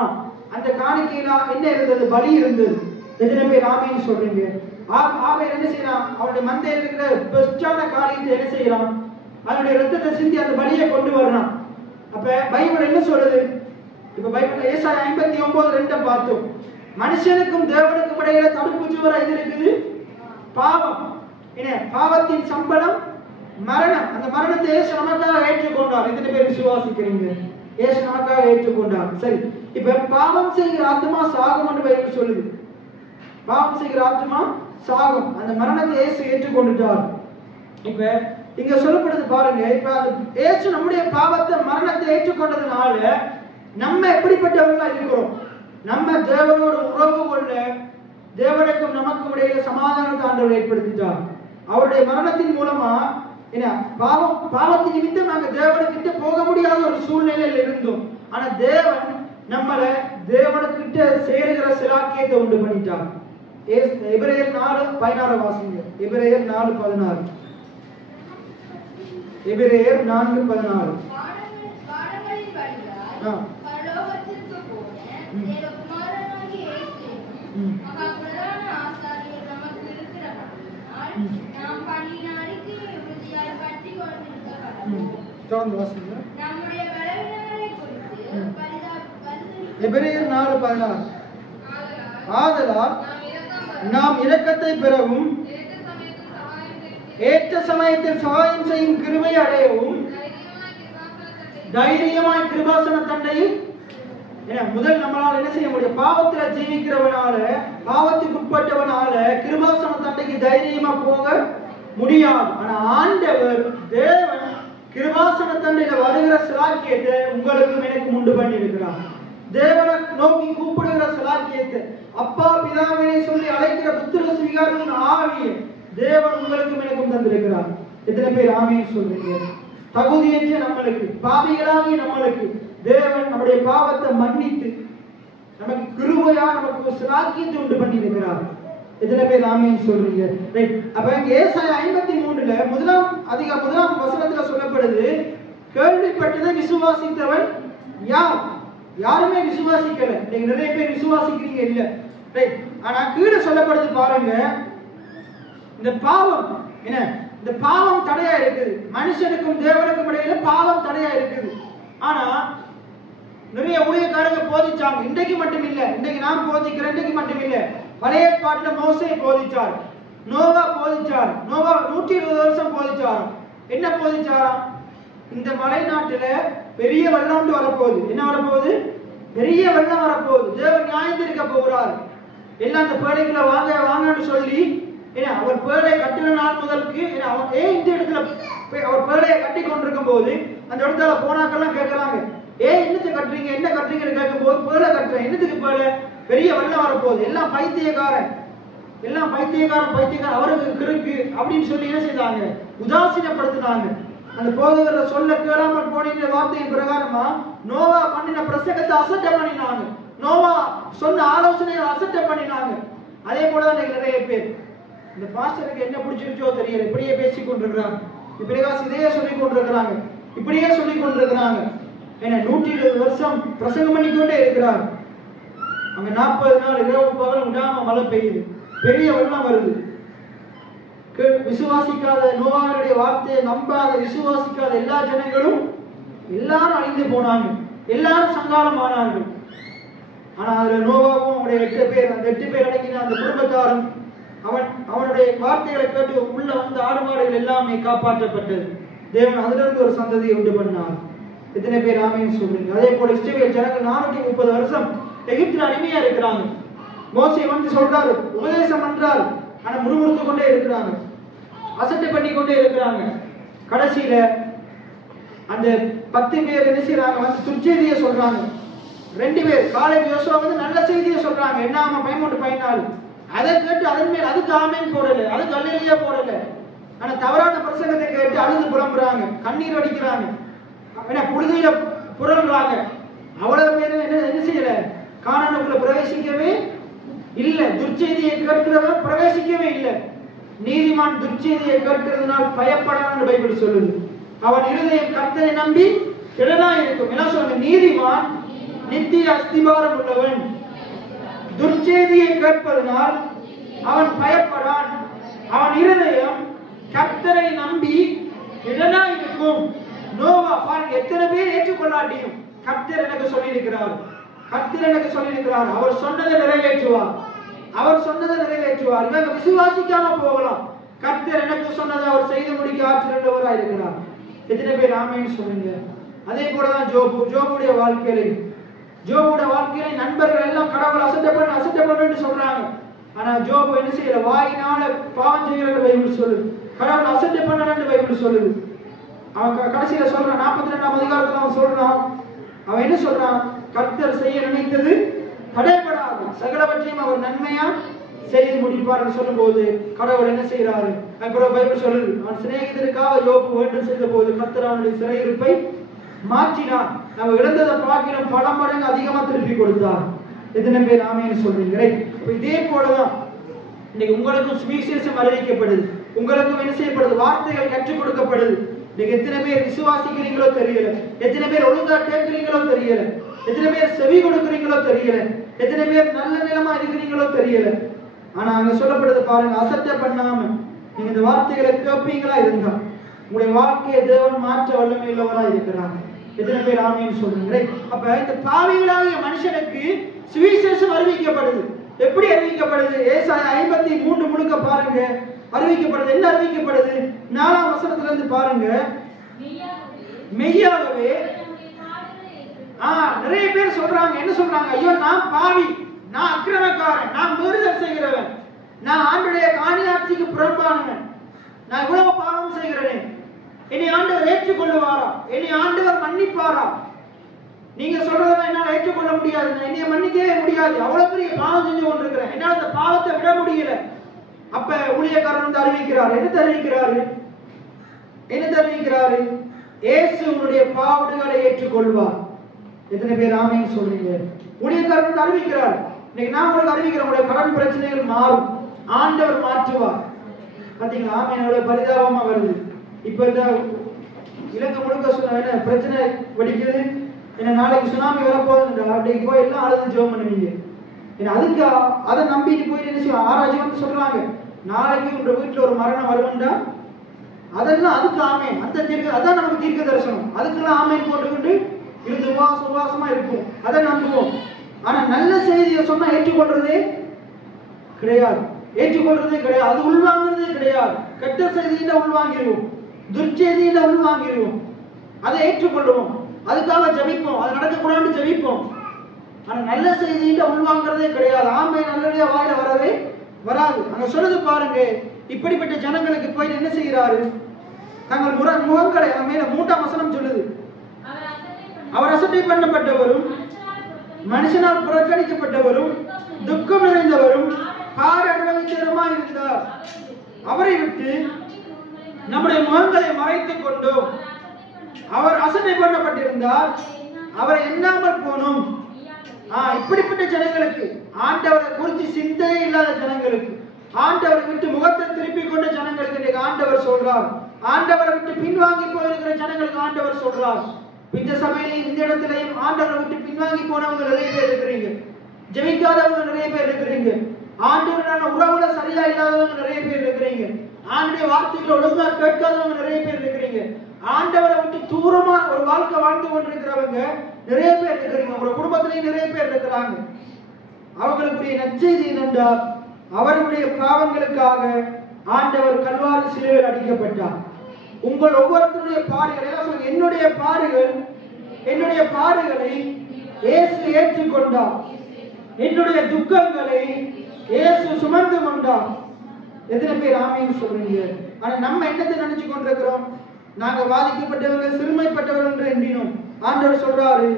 அந்த காணிக்கையில என்ன இருந்தது? பலி இருந்தது. எத்தனை பேர் ஆமேன்னு சொல்றீங்க? ஆபேல் என்ன செய்யறான்? அவருடைய மந்தையில் இருக்கிற பெஸ்டான காரியத்தை என்ன செய்யறான்? அதனுடைய ரத்தத்தை சிந்தி அந்த பலியை கொண்டு வர்றான். அப்ப பைபிள் என்ன சொல்லுது? இப்ப பைபிள் ஏசாயா 59:2 பார்த்தோம். மனுஷனுக்கும் தேவனுக்கும் இடையில தடுப்பு சுவர் எது இருக்குது? பாவம். என்ன? பாவத்தின் சம்பளம் மரணம். அந்த மரணத்தை இயேசு நமக்காக ஏற்றுக்கொண்டார். எத்தனை பேர் விசுவாசிக்கிறீங்க? இயேசு நமக்காக ஏற்றுக்கொண்டார். சரி, இப்ப பாவம் செய்கிற ஆத்மா சாகும் என்று பைபிள் சொல்லுது. பாவம் செய்கிற ஆத்மா சாகும். அந்த மரணத்தை இயேசு ஏற்றுக்கொண்டுட்டார். இப்ப இங்க சொல்லப்படுது பாருங்க. இப்ப அந்த இயேசு நம்முடைய பாவத்தை மரணத்தை ஏற்றுக்கொண்டதுனால நம்ம எப்படிப்பட்டவர்களா இருக்கிறோம்? நம்ம தேவனோடு உறவு கொள்ள தேவனுக்கும் நமக்கும் இடையில சமாதானத்தை ஆண்டவர் ஏற்படுத்திட்டார். அவருடைய மரணத்தின் மூலமா என்ன பாவத்தின் நிமித்தம் நாங்க தேவனுக்கிட்ட போக முடியாத ஒரு சூழ்நிலையில் இருந்தோம். ஆனா தேவன் நம்மளை தேவனுக்கிட்ட சேருகிற சிலாக்கியத்தை உண்டு பண்ணிட்டார். எபிரேயர் 4:16 வாசிங்க. எபிரேயர் 4:16. எபிரேயர் 4:16. எபிரேயர் 4:16. ஆதலால் நாம் இரக்கத்தை பெறவும் ஏற்ற சமயத்தில் சகாயம் செய்யும் கிருபை அடையவும் தைரியமாய் கிருபாசன தண்டையில் முதல் நம்மளால என்ன செய்ய முடியும்? பாவத்துல ஜீவிக்கிறவனால, பாவத்துக்கு உட்பட்டவனால கிருபாசன தண்டைக்கு தைரியமா போக முடியாது. ஆனா ஆண்டவர் தேவன் கிருபாசன தண்டையில வருகிற சிலாக்கியத்தை உங்களுக்கும் எனக்கும் உண்டு பண்ணி இருக்கிறார். தேவனை நோக்கி கூப்பிடுகிற சிலாக்கியத்தை, அப்பா பிதாவினை சொல்லி அழைக்கிற புத்திர சுவீகாரத்தின் ஆவியை தேவன் உங்களுக்கும் எனக்கும் தந்திருக்கிறார். எத்தனை பேர் ஆவின்னு சொல்றீங்க? தகுதியற்ற நம்மளுக்கு, பாவிகளாகிய நம்மளுக்கு தேவன் நம்முடைய பாவத்தை மன்னித்து நமக்கு கிருபையா நமக்கு ஒரு சிலாக்கியத்தை உண்டு பண்ணி இருக்கிறார். எத்தனை பேர் ஆமீன் சொல்றீங்க? ரைட். அப்ப ஏசாயா 53 முதலாம் வசனத்துல சொல்லப்படுது, கேள்விப்பட்டதை விசுவாசித்தவன் யார்? யாருமே விசுவாசிக்கல. நீங்க நிறைய பேர் விசுவாசிக்கிறீங்க இல்ல. ரைட். ஆனா கீழே சொல்லப்படுது பாருங்க, இந்த பாவம் என்ன? இந்த பாவம் தடையா இருக்குது. மனுஷனுக்கும் தேவனுக்கும் இடையில பாவம் தடையா இருக்குது. ஆனா நிறைய ஊழியக்காரங்க போதிச்சாங்க. இன்றைக்கு மட்டும் இல்ல, இன்றைக்கு நான் போதிக்கிறேன், இன்றைக்கு மட்டும் இல்ல. பழைய ஏற்பாட்டுல மோசே போதிச்சார், நோவா போதிச்சார். நோவா 120 வருஷம் போதிச்சார். என்ன போதிச்சாராம்? இந்த மலை நாட்டுல பெரிய வெள்ளம் வரப்போகுது. என்ன வரப்போகுது? பெரிய வெள்ளம் வரப்போகுது. தேவன் நியாயம் தீர்க்க போகிறார். எல்லாம் அந்த பேழைக்குள்ள வாங்க வாங்கன்னு சொல்லி அவர் பேழை கட்டின நாள் முதலுக்கு இந்த இடத்துல அவர் பேழையை கட்டி கொண்டிருக்கும் போது அந்த இடத்துல போனாக்கெல்லாம் கேட்கறாங்க, என்னத்தை கட்டுறீங்க, என்ன கட்டுறீங்கன்னு கேட்கும் போது, பேழை கட்டுறேன். என்னத்துக்கு பேழை? பெரிய வெள்ளம் வரப்போகுது. எல்லாம் பைத்தியக்காரன், அவருக்கு கிறுக்கு அப்படின்னு சொல்லி என்ன செய்தாங்க? உதாசீனப்படுத்தினாங்க. அந்த போதகரை சொல்ல கேளாமல் போன வார்த்தையின் பிரகாரமா நோவா பண்ணின பிரசங்கத்தை அசட்டை பண்ணினாங்க. நோவா சொன்ன ஆலோசனையை அசட்டை பண்ணினாங்க. அதே போலதான் நிறைய பேர் இந்த பாஸ்டருக்கு என்ன பிடிச்சிருச்சோ தெரியல, இப்படியே பேசிக் கொண்டிருக்கிறாங்க. இதையே சொல்லிக் கொண்டிருக்கிறாங்க, இப்படியே சொல்லிக் கொண்டிருக்கிறாங்க. ஏன்னா 120 வருஷம் பிரசங்கம் பண்ணிக்கொண்டே இருக்கிறார். அங்க 40 நாள் இரவு பகல் விடாம மழை பெய்யுது, பெரிய வெள்ளம் வருது. விசுவாசிக்காத, நோவாவுடைய வார்த்தையை நம்பாத, விசுவாசிக்காத எல்லா ஜனங்களும் எல்லாரும் அழிந்து போனாங்க, எல்லாரும் சங்காரம் ஆனார்கள். ஆனா அதுல நோவாவும் அவனுடைய 8 பேர், அந்த 8 பேர் அடங்கின அந்த குடும்பத்தாரும் அவனுடைய வார்த்தைகளை கேட்டு உள்ள வந்த ஆடு மாடுகள் எல்லாமே காப்பாற்றப்பட்டது. தேவன் அதுல இருந்து ஒரு சந்ததியை உண்டு பண்ணார். எத்தனை பேர் ஆமீன் சொல்றீங்க? அதே போல இஸ்ரவேல் ஜனங்கள் 430 வருஷம் எகிப்தில் அடிமையா இருக்கிறாங்க. மோசே வந்து சொல்றாரு, உபதேசம் பண்றாரு, ஆனா முறுமுறுத்து கொண்டே இருக்கிறாங்க, அசட்டை பண்ணி கொண்டே இருக்கிறாங்க. கடைசியில அந்த 10 பேர் என்ன செய்யறாங்க? வந்து துர்ச்செய்தியை சொல்றாங்க. 2 பேர் காலேப் யோசுவா வந்து நல்ல செய்தியை சொல்றாங்க, என்னாம 13-14. அதை கேட்டு அதன் மேல் அதுக்கு ஆமேன் போடல, அதுக்கு அல்லேலூயா போடல. ஆனா தவறான பிரசங்கத்தை கேட்டு அழுது புலம்புறாங்க, கண்ணீர் வடிக்கிறாங்க, புழுதியில புரள்றாங்க. அவ்வளவு பேரும் என்ன செய்யல? கானானுக்குள்ள பிரவேசிக்கவே இல்ல. துர்ச்செய்தியை கேட்கிறவன் பிரவேசிக்கவே இல்லை. நீதிமான் துர்ச்செய்தியை கேட்கிறதுனால் பயப்படான்னு பைபிள் சொல்லுது. அவன் இருதயம் கர்த்தரை நம்பி திடனா இருக்கும். என்ன சொல்லுங்க? நீதிமான் நித்திய அஸ்திபாரம் உள்ளவன். துர்ச்செய்தியை கேட்பதனால் அவன் பயப்படான். அவன் இருதயம் கர்த்தரை நம்பி திடனா இருக்கும். நோவா பாருங்க, எத்தனை பேர் ஏற்றுக்கொள்ளாட்டியும் கர்த்தர் எனக்கு சொல்லி இருக்கிறார், கர்த்தர் எனக்கு சொல்லியிருக்கிறார், அவர் சொன்னதை நிறைவேற்றுவார், அவர் சொன்னதை நிறைவேற்றுவார். இவங்க விசுவாசிக்காம போகலாம், கர்த்தர் எனக்கு சொன்னதை அவர் செய்து முடிக்க ஆற்றலுள்ளவராக இருக்கிறார். எத்தனை பேர் ஆமென் சொல்லுங்க? அதே போலதான் ஜோபுடைய வாழ்க்கையில நண்பர்கள் எல்லாம் கடவுள் அசட்டை பண்ணு சொல்றாங்க. ஆனா ஜோபு என்ன செய்யல? வாயினால பாவம் செய்யறது பைபிள் சொல்லுது, கடவுள் அசட்டை பண்ணு பைபிள் சொல்லுது. அவன் கடைசியில சொல்றான், 42ஆம் அதிகாரத்துல அவன் சொல்றான், அவன் என்ன சொல்றான்? கர்த்தர் செய்ய நினைத்தது தடைபடாது, சகலவற்றையும் அவர் நன்மையா செய்து முடிப்பார் சொல்லும் போது கடவுள் என்ன செய்யறாரு? அப்புறம் பைபிள் சொல்லுது, அவன் சிநேகிதருக்காக யோபு வேண்டும் செய்த போது கர்த்தர் அவனுடைய சிறையிருப்பை மாற்றினார், நம்ம இழந்ததை பார்க்கிறோம் பல மடங்கு அதிகமா திருப்பி கொடுத்தார். எத்தனை பேர் ஆமென் சொல்றீங்க? இதே போலதான் இன்னைக்கு உங்களுக்கும் சுவிசேஷம் அறிவிக்கப்படுது, உங்களுக்கும் என்ன செய்யப்படுது? வார்த்தைகள் கற்றுக் கொடுக்கப்படுது. நீங்க எத்தனை பேர் விசுவாசிக்கிறீங்களோ தெரியல, எத்தனை பேர் ஒழுங்கா கேட்கிறீங்களோ தெரியல, எத்தனை பேர் செவி கொடுக்கிறீங்களோ தெரியல, எத்தனை பேர் நல்ல நிலமா இருக்கிறீங்களோ தெரியல. ஆனா அங்க சொல்லப்படுது பாருங்க, அசட்டை பண்ணாம நீங்க இந்த வார்த்தைகளை கேட்பீங்களா இருந்தா உங்களுடைய வாழ்க்கையை தேவன் மாற்ற வல்லமை உள்ளவரா இருக்கிறாங்க. எத்தனை பேர் ஆமென் சொல்றீங்க? அப்ப இந்த பாவிகளாகிய மனுஷனுக்கு சுவிசேஷம் அறிவிக்கப்படுது. எப்படி அறிவிக்கப்படுது? ஏசாயா 53 முழுக்க பாருங்க அறிவிக்கப்படுது. என்ன அறிவிக்கப்படுது? 4ஆம் வசனத்துல இருந்து பாருங்க, மெய்யாகவே நிறைய பேர் சொல்றாங்க, என்ன சொல்றாங்க? ஐயோ நான் பாவி, நான் அக்கிரமக்காரன், நான் மீறுதல் செய்கிறவன், நான் ஆண்டவருடைய காணியாட்சிக்கு புறம்பானவன், நான் இவ்வளவு பாவம் செய்கிறேன், என்னை ஆண்டவர் ஏற்றுக்கொள்ளுவாரா? என்னை ஆண்டவர் மன்னிப்பாரா? நீங்க சொல்றதை என்னால ஏற்றுக்கொள்ள முடியாது, என்னைய மன்னிக்கவே முடியாது, அவ்வளவு பெரிய பாவம் செஞ்சு கொண்டிருக்கிறேன், என்னால அந்த பாவத்தை விட முடியல. அப்ப ஊழியக்காரன் வந்து அறிவிக்கிறார். என்ன தெரிவிக்கிறாரு? இயேசு உன்னுடைய பாவங்களை ஏற்றுக்கொள்வார். எத்தனை பேர் ஆமென் சொல்றீங்க? ஊழியக்காரன் வந்து அறிவிக்கிறார். இன்னைக்கு நான் உங்களுக்கு அறிவிக்கிறேன், உங்களுடைய கடன் பிரச்சனைகள் மாறும், ஆண்டவர் மாற்றுவார். பாத்தீங்களா? ஆமெனோட பரிதாபமா வருது. இப்ப இந்த இலங்கை முழுக்க பிரச்சனை வெடிக்குது, என்ன நாளைக்கு சுனாமி வரப்போகுது, அப்படிக்கு போய் எல்லாம் அழுது ஜெபம் பண்ணுவீங்க. அதுக்கு அதை நம்பிட்டு போயிட்டு என்ன செய்வோம்? ஆராய்ச்சி வந்து சொல்றாங்க, நாளைக்கு உங்க வீட்டுல ஒரு மரணம் வரும்டா, அதெல்லாம் அதுக்கு ஆமேன், அந்த அதான் நமக்கு தீர்க்க தரிசனம், அதுக்கெல்லாம் ஆமேன் போட்டுக்கிட்டு இருந்து உபவாசமா இருக்கும், அதை நம்புவோம். ஆனா நல்ல செய்தியை சொன்னா ஏற்றுக்கொள்றதே கிடையாது, அது உள்வாங்கிறதே கிடையாது. கெட்ட செய்தியில உள்வாங்கிடுவோம், துர்ச்செய்தியில உள்வாங்கிடுவோம், அதை ஏற்றுக்கொள்வோம், அதுக்காக ஜெபிப்போம், அது நடக்கக்கூடாதுன்னு ஜெபிப்போம். ஆனா நல்ல செய்தியில உள்வாங்கிறதே கிடையாது. ஆமை நல்லடைய வாயில வரவே வராது. அங்க சொல்லுது பாருங்க, இப்படிப்பட்ட ஜனங்களுக்கு போய் என்ன செய்கிறாரு? தங்கள் முகங்களை மேல 3ஆம் வசனம் சொல்லுது, அவர் அசட்டை பண்ணப்பட்டவரும் மனுஷனால் புறக்கணிக்கப்பட்டவரும் துக்கம் நிறைந்தவரும் பாடு அனுபவித்தவருமா இருந்தார். அவரை விட்டு நம்முடைய முகங்களை மறைத்துக் கொண்டோம். அவர் அசட்டை பண்ணப்பட்டிருந்தார், அவரை எண்ணாமல் போனோம். இப்படிப்பட்ட ஜனங்களுக்கு, ஆண்டவரை குறித்து சிந்தையே இல்லாத ஜனங்களுக்கு, ஆண்டவரை விட்டு முகத்தை திருப்பி கொண்ட ஜனங்களுக்கு ஆண்டவர் சொல்றார். ஆண்டவரை விட்டு பின்வாங்கி போயிருக்கிற ஜனங்களுக்கு ஆண்டவர் சொல்றார். இந்த சபையிலையும் இந்த இடத்திலையும் ஆண்டவரை விட்டு பின்வாங்கி போனவங்க நிறைய பேர் இருக்கிறீங்க, ஜெபிக்காதவங்க நிறைய பேர் இருக்கிறீங்க, ஆண்டவரான உறவுல சரியா இல்லாதவங்க நிறைய பேர் இருக்கிறீங்க, ஆண்டுடைய வார்த்தைகளை ஒழுங்கா கேட்காதவங்க நிறைய பேர் இருக்கிறீங்க, ஆண்டவரை விட்டு தூரமா ஒரு வாழ்க்கை வாழ்ந்து கொண்டிருக்கிறவங்க நிறைய பேர் இருக்கிறீங்க, உங்க குடும்பத்திலேயும் நிறைய பேர் இருக்கிறாங்க. அவர்களுக்குரிய நற்செய்தி என்னென்றால், அவர்களுடைய பாவங்களுக்காக ஆண்டவர் கல்வாரி சிலுவையில் அடிக்கப்பட்டார். உங்கள் ஒவ்வொருத்தருடைய பாடுகள், என்னுடைய பாடுகளை இயேசு ஏற்றுக்கொண்டார், என்னுடைய துக்கங்களை இயேசு சுமந்து கொண்டார். எத்தனை பேர் ஆமென் சொல்றீங்க? ஆனா நம்ம என்னத்தை நினைச்சு கொண்டிருக்கிறோம்? நாங்க பாதிக்கப்பட்டவங்க, சிறுமைப்பட்டவர்கள் என்று எண்ணினோம். ஆண்டவர் சொல்றாரு,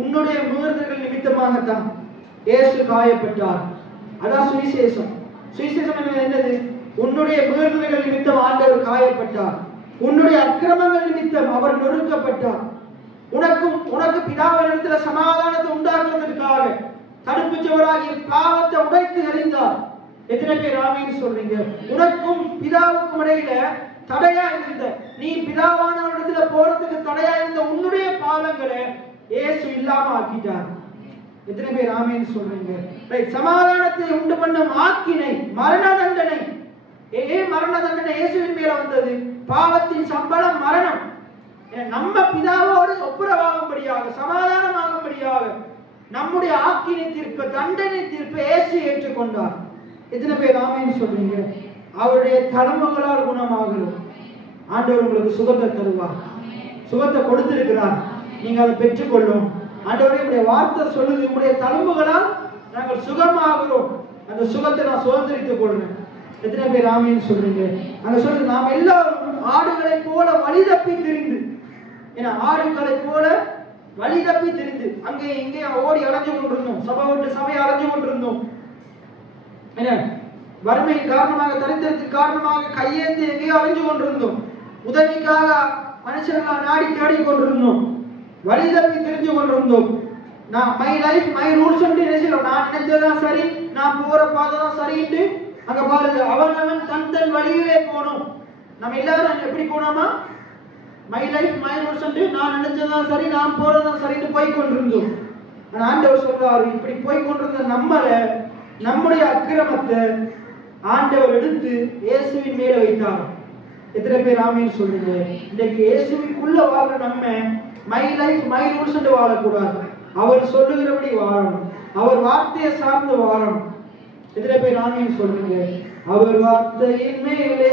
உன்னுடைய மீறுதல்கள் நிமித்தமாகத்தான் இயேசு காயப்பட்டார். அதான் சுவிசேஷம். சுவிசேஷம் என்னது? உன்னுடைய மீறுதல்கள் நிமித்தம் ஆண்டவர் காயப்பட்டார், உன்னுடைய அக்கிரமங்கள் நிமித்தம் அவர் நொறுக்கப்பட்டார், உனக்கு பிதாவினிடத்துல சமாதானத்தை உண்டாக்குவதற்காக தடுப்பு சுவராகிய பாவத்தை உடைத்து எறிந்தார். எத்தனை பேர் ஆமென் சொல்றீங்க? உனக்கும் பிதாவுக்கும் இடையில தடையா இருந்த, நீ பிதாவானவரிடத்துல போறதுக்கு தடையா இருந்த உன்னுடைய பாவங்களை இயேசு இல்லாம ஆக்கிட்டார். எத்தனை பேர் ஆமென் சொல்றீங்க? சமாதானத்தை உண்டு பண்ணும் ஆக்கினை, மரண தண்டனை. மரண தண்டனை இயேசுவின் மேல வந்தது. பாவத்தின் சம்பளம் மரணம். நம்ம பிதாவோடு ஒப்புரவாகும்படியாக, சமாதானமாகும்படியாக நம்முடைய ஆக்கினை தீர்ப்பு, தண்டனை தீர்ப்பு இயேசு ஏற்றுக்கொண்டார். எத்தனை பேர் ஆமென் சொல்றீங்க? அவருடைய தழும்புகளால் குணமாகிறோம். ஆண்டவர் உங்களுக்கு சுகத்தை தருவார், சுகத்தை கொடுத்திருக்கிறார். நீங்க அதை பெற்றுக்கொள்ளும். ஆண்டவரே, உடைய வார்த்தை சொல்லுது, உடைய தழும்புகளால் நாங்கள் சுகமாகிறோம். அந்த சுகத்தை நான் சுதந்திரித்துக் கொள்றேன். எத்தனை பேர் ஆமென் சொல்றீங்க? அங்க சொல்லுது, நாம் எல்லாரும் ஆடுகளை போல வழி தப்பி திரிந்து, ஏன்னா ஆடுகளை போல வழி தப்பி திரிந்து அங்கே இங்கே ஓடி அலைஞ்சு கொண்டிருந்தோம். சபை விட்டு சபை அலைஞ்சு கொண்டிருந்தோம். என்ன, வறுமையின் காரணமாக, தரித்திரத்தின் காரணமாக கையேந்தி எங்கேயோ அலைஞ்சு கொண்டிருந்தோம். உதவிக்காக மனுஷர்களால் நாடி தேடி கொண்டிருந்தோம். வழி தப்பி தெரிஞ்சு கொண்டிருந்தோம். நான் மை லைஃப் மை ரூல்ஸ் நினைச்சிடும். நான் நினைச்சதான் சரி, நான் போற பாதை தான் சரிட்டு அங்க பாருங்க, அவனவன் தன் தன் வழியிலே போனோம். நம்ம எல்லாரும் எப்படி போனோமா? மை லைஃப் மை ரூல்ஸ், நான் நினைச்சதான் சரி, நான் போறதான் சரிட்டு போய் கொண்டிருந்தோம். ஆண்டவர் சொல்றாரு, இப்படி போய் கொண்டிருந்த நம்மளை, நம்முடைய அக்கிரமத்தை ஆண்டவர் எடுத்து இயேசுவின் மேல வைத்தார். எத்தனை பேர் ஆமென் சொல்லுங்க? இன்னைக்கு இயேசுவிற்குள்ள வாழ்ற நம்ம மை லைஃப் மை ரூல்ஸ் வாழக்கூடாது. அவர் சொல்லுகிறபடி வாழணும். அவர் வார்த்தையை சார்ந்து வாழணும். எத்தனை பேர் ஆமென் சொல்லுங்க? அவர் வார்த்தையின் மேலே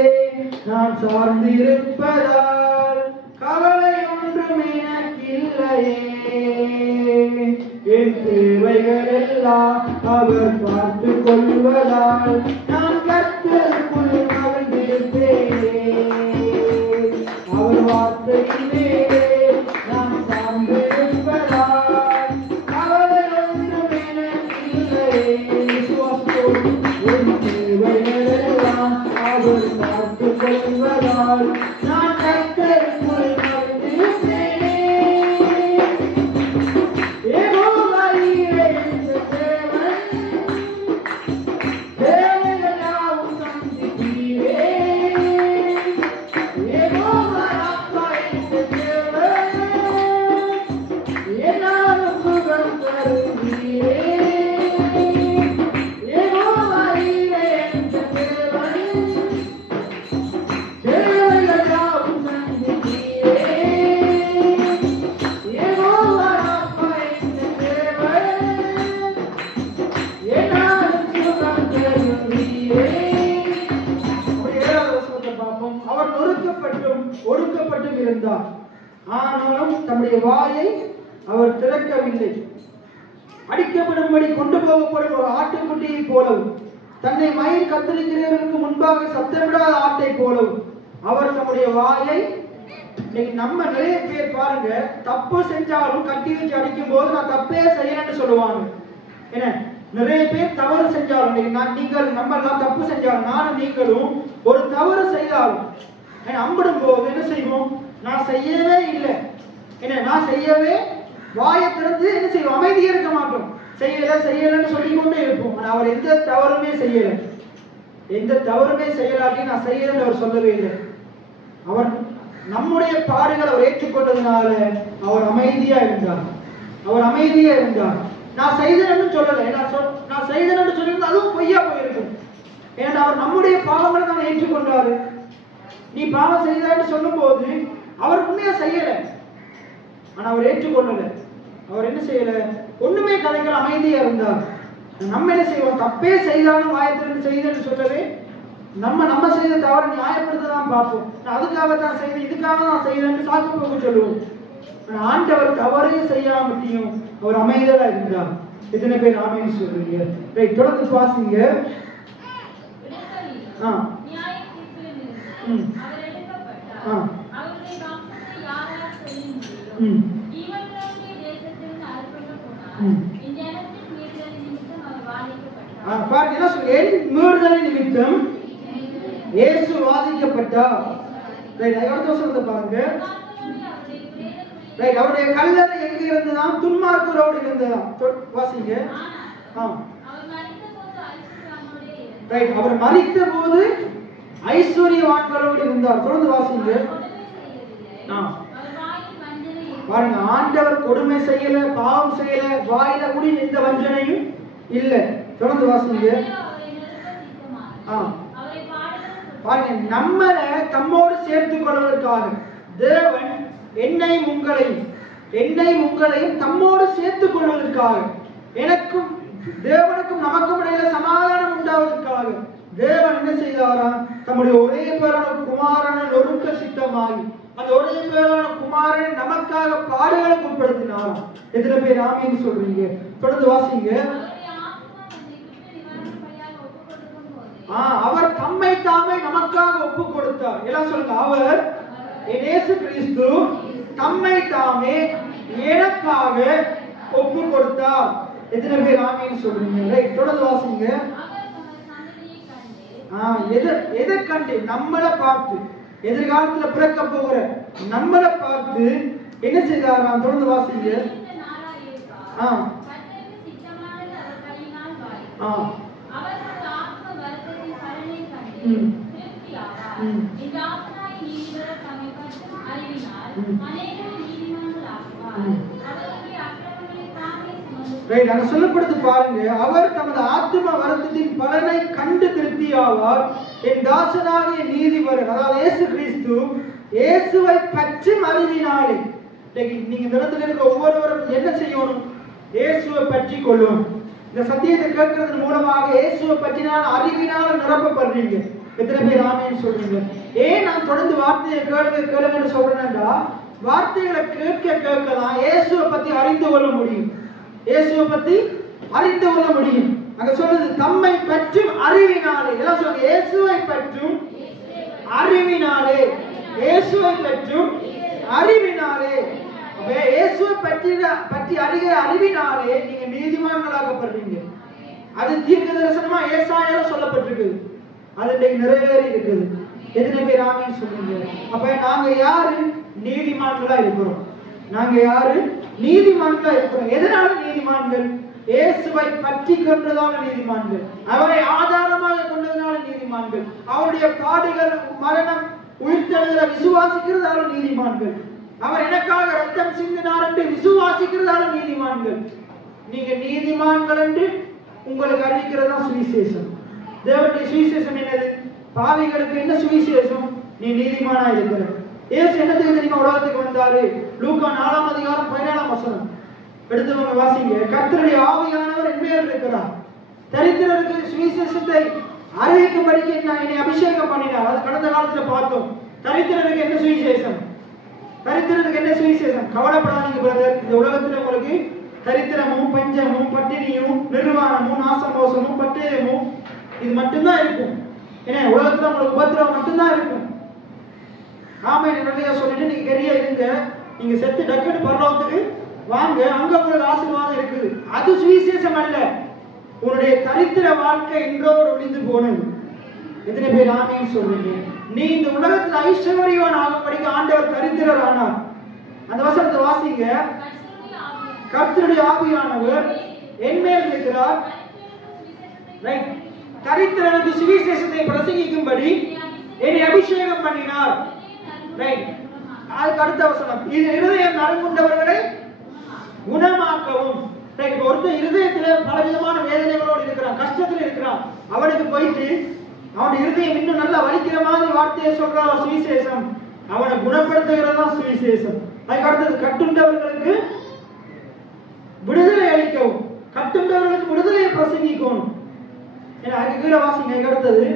நான் சார்ந்து இருப்பதால் கவலை ஒன்றும் எனக்கு இல்லையே. என் தேவைகள் எல்லாம் அவர் பார்த்து கொள்வதால் நான் கர்த்தருக்குள் மகிழ்ந்திருப்பேனே. அவர் வார்த்தையின் மேலே நான் சார்ந்து இருப்பதால் கவலை ஒன்றும் எனக்கு இல்லையே. என் தேவைகள் எல்லாம் அவர் பார்த்து கொள்வதால் நான் கர்த்தருக்குள் மகிழ்ந்திருப்பேனே. ஒடுக்கப்பட்டும் இருந்தார். ஆனாலும் தம்முடைய வாயை அவர் திறக்கவில்லை. அடிக்கப்படும்படி கொண்டு போகப்படும் ஒரு ஆட்டுக்குட்டியை போலவும், தன்னை மயிர் கத்தரிக்கிறவர்களுக்கு முன்பாக சத்தமிடாத ஆட்டை போலவும் அவர் தம்முடைய வாயை. நம்ம நிறைய பேர் பாருங்க, தப்பு செஞ்சாலும் கட்டி வச்சு அடிக்கும் போது நான் தப்பே செய்யலன்னு சொல்லுவாங்க. என்ன, நிறைய பேர் தவறு செஞ்சாலும், நீங்கள் நம்ம எல்லாம் தப்பு செஞ்சாலும், நானும் நீங்களும் ஒரு தவறு செய்தாலும் அம்பிடும் போது என்ன செய்வோம்? நான் செய்யவே இல்லை, என்ன நான் செய்யவே, வாயை திறந்து என்ன செய்வோம்? அமைதியா இருக்க மாட்டோம். செய்யல செய்யலன்னு சொல்லிக்கொண்டே இருப்போம். ஆனா அவர் எந்த தவறுமே செய்யல, எந்த தவறுமே செய்யலாட்டி நான் செய்யலன்னு அவர் சொல்லவே இல்லை. அவர் நம்முடைய பாடுகளை அவர் ஏற்றுக்கொண்டதுனால அவர் அமைதியா இருந்தார். அவர் அமைதியா இருந்தார். நான் செய்தேன்னு சொல்லலை. நான் செய்தேன்னு சொல்லியிருந்தா அதுவும் பொய்யா போயிருக்கும். ஏன்னா அவர் நம்முடைய பாவங்களை தான் ஏற்றுக்கொண்டாரு. நீ பாவம் செய்தான்னு சொல்லும் போது அவர் உண்மையா செய்யல, ஆனா அவர் ஏற்றுக்கொள்ளல. அவர் என்ன செய்யல? ஒண்ணுமே கதைகள் அமைதியா இருந்தார். நம்ம என்ன செய்வோம்? தப்பே செய்தாலும் வாயத்திலிருந்து செய்தேன்னு சொல்லவே நம்ம செய்த தவறு நியாயப்படுத்ததான் பார்ப்போம். அதுக்காகத்தான் செய்து, இதுக்காக தான் செய்தேன்னு சாக்கு போக்கு சொல்லுவோம். ஆண்டவர் தவறே செய்யாமட்டியும் அவர் அமைதியா இருந்தார். எத்தனை பேர் ஆமென் சொல்றீங்க? தொடர்ந்து வாசிங்க. நிமித்தம் இயேசு வாதிக்கப்பட்டார். பாருங்க, அவருடைய கல்லறை எங்க இருந்ததாம்? துன்மார்க்கரோடு இருந்ததாம். வாசிங்க. அவர் மரித்த போது ஐஸ்வர்யவான்களோடு இருந்தார். தொடர்ந்து வாசிங்க. பாருங்க, ஆண்டவர் கொடுமை செய்யல, பாவம் செய்யல, வாயில கூட எந்த வஞ்சனையும் இல்ல. தொடர்ந்து வாசிங்க. பாருங்க, நம்மளை தம்மோடு சேர்த்துக் கொள்வதற்காக தேவன் என்னையும் உங்களையும் தம்மோடு சேர்த்துக் கொள்வதற்காக எனக்கும் தேவனுக்கும் நமக்கும் இடையில சமாதானம் உண்டாவதற்காக தேவன் என்ன செய்தாரா? தம்முடைய ஒரே பேரான குமாரனை நொறுக்க சித்தமாகி அந்த ஒரே பேரான குமாரனை நமக்காக பாடுகளுக்கு உட்படுத்தினாராம். எத்தனை பேர் ஆமீன் சொல்றீங்க? தொடர்ந்து வாசிங்க. அவர் தம்மை தாமே நமக்காக ஒப்பு கொடுத்தார். எல்லாம் சொல்லுங்க. அவர் இயேசு கிறிஸ்து தம்மை தாமே எனக்காக ஒப்பு கொடுத்தார். எத்தனை பேர் ஆமீன் சொல்றீங்க? தொடர்ந்து வாசிங்க. எதை கண்டு? நம்மளை பார்த்து, எதிர்காலத்துல பிறக்க போகிற நம்மளை பார்த்து என்ன செய்தாராம்? தொடர்ந்து வாசிங்க. சொல்லப்படுது பாருங்க. அவர் தமது ஆத்தும வருத்தத்தின் பலனை கண்டு திருப்தியாவார். என் தாசனாகிய நீதிபரர், அதாவது இயேசு கிறிஸ்து, இயேசுவை பற்றி அறிவினாலே. நீங்க இந்த இடத்துல இருக்கிற ஒவ்வொருவரும் என்ன செய்யணும்? இயேசுவை பற்றி கொள்ளும். இந்த சத்தியத்தை கேட்கறதன் மூலமாக இயேசுவை பற்றினால் அறிவினால் நிரப்பப்படுறீங்க. எத்தனை பேர் ஆமீன் சொல்றீங்க? ஏன் நான் தொடர்ந்து வார்த்தையை கேளுங்கன்னு சொல்றேன்னா, வார்த்தைகளை கேட்க கேட்கலாம் இயேசுவை பத்தி அறிந்து கொள்ள முடியும். இயேசுவை பத்தி அறிந்து கொள்ள முடியும். அங்க சொல்றது தம்மை பற்றும் அறிவினாலே. எல்லாம் சொல்லுங்க. இயேசுவை பற்றும் அறிவினாலே. இயேசுவை பற்றும் அறிவினாலே. இயேசுவை பற்றி அறிகிற அறிவினாலே நீங்க நீதிமான்களாக்கப்படுறீங்க. அது தீர்க்க தரிசனமா ஏசாயால சொல்லப்பட்டிருக்கு. அது இன்னைக்கு நிறைவேறி இருக்குது. எத்தனை பேர் ஆமீன் சொல்லுங்க? அப்ப நாங்க யாரு? நீதிமான்களா இருக்கிறோம். நாங்க யாரு? நீதிமான்களா இருக்கிறோம். எதனால நீதிமான்கள்? இயேசுவை பற்றி கொண்டதால நீதிமான்கள். அவரை ஆதாரமாக கொண்டதனால நீதிமான்கள். அவருடைய பாடுகள், மரணம், உயிர்த்தெழுதலை விசுவாசிக்கிறதால நீதிமான்கள். அவர் எனக்காக ரத்தம் சிந்தினார் என்று விசுவாசிக்கிறதால நீதிமான்கள். நீங்க நீதிமான்கள் என்று உங்களுக்கு அறிவிக்கிறதா சுவிசேஷம். தேவனுடைய சுவிசேஷம் என்னது? பாவிகளுக்கு என்ன சுவிசேஷம்? நீ நீதிமானா இருக்கிற. இயேசு என்னத்துக்கு தெரியுமா உலகத்துக்கு வந்தாரு? லூக்கா 4 அதிகாரம் 17 வசனம் எடுத்துவங்க வாசிங்க. கர்த்தருடைய ஆவியானவர் என்மேல் இருக்கிறார். தரித்திரருக்கு சுவிசேஷத்தை அறிவிக்கும்படிக்கு என்னை அபிஷேகம் பண்ணினார். அது கடந்த காலத்துல பார்த்தோம். தரித்திரருக்கு என்ன சுவிசேஷம்? தரித்திரத்துக்கு என்ன சுவிசேஷம்? கவலைப்படாதீங்க பிரதர். இந்த உலகத்துல உங்களுக்கு தரித்திரமும் பஞ்சமும் பட்டினியும் நிர்வாணமும் நாசமோசமும் பட்டயமும் இது மட்டும்தான் இருக்கும். ஏன்னா உலகத்துல உங்களுக்கு உபத்திரவம் மட்டும்தான் இருக்கும். ஆமா, நிறைய சொல்லிட்டு நீங்க கெரியா இருங்க. நீங்க செத்து டக்குன்னு பரலோகத்துக்கு வாங்க, அங்க உங்களுக்கு ஆசீர்வாதம் இருக்குது. அது சுவிசேஷம் அல்ல. உன்னுடைய தரித்திர வாழ்க்கை இன்றோடு ஒளிந்து போனது. எத்தனை பேர் ஆமீன் சொல்றீங்க? நீ இந்த உலகத்தில் ஐஸ்வர்யவான் ஆகும்படிக்கு ஆண்டவர் தரித்திரர் ஆனார். அந்த வசனத்தை வாசிங்க. கர்த்தருடைய ஆவியானவர் என்மேல் இருக்கிறார். ரைட். தரித்திரருக்கு சுவிசேஷத்தை பிரசங்கிக்கும்படி என்னை அபிஷேகம் பண்ணினார். ரைட். அதுக்கு அடுத்த வசனம், இது இருதயம் நறுங்குண்டவர்களை குணமாக்கவும். ரைட். ஒருத்தர் இருதயத்துல பலவிதமான வேதனைகளோடு இருக்கிறான், கஷ்டத்துல இருக்கிறான். அவனுக்கு போயிட்டு அவன் இருதயம் இன்னும் நல்லா வலிக்கிற மாதிரி வார்த்தையை சொல்ற சுவிசேஷம். அவனை குணப்படுத்துகிறதா சுவிசேஷம். அதுக்கு அடுத்தது கட்டுண்டவர்களுக்கு விடுதலை அளிக்கவும். கட்டுண்டவர்களுக்கு விடுதலையை பிரசங்கிக்கணும். அதுக்கு கீழே வாசிங்க. அதுக்கு அடுத்தது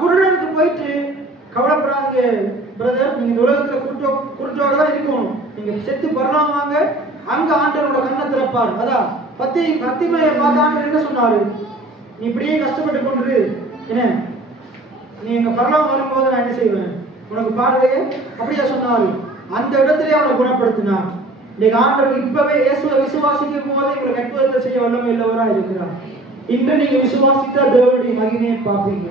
குருடனுக்கு போயிட்டு கவலைப்படாத பிரதர், நீங்க உலகத்துல குருட்டோட தான் இருக்கணும். நீங்க செத்து பரலாம் வாங்க, அங்க ஆண்டவரோட கண்ணை திறப்பாரு. அதான் பத்திமையை பார்த்து ஆண்டவர் என்ன சொன்னாரு? நீ இப்படியே கஷ்டப்பட்டு கொண்டு என்ன, நீ எங்க பரலாம் வரும்போது நான் என்ன செய்வேன், உனக்கு பார்வையே அப்படியே சொன்னாரு. அந்த இடத்திலே அவனை குணப்படுத்தினார். இன்னைக்கு ஆண்டவர் இப்பவே இயேசுவை விசுவாசிக்கும் போதே உங்களுக்கு அற்புதத்தை செய்ய வல்லமை உள்ளவரா இருக்கிறார். இன்று நீங்க விசுவாசித்தா தேவனுடைய மகிமையை பார்ப்பீங்க.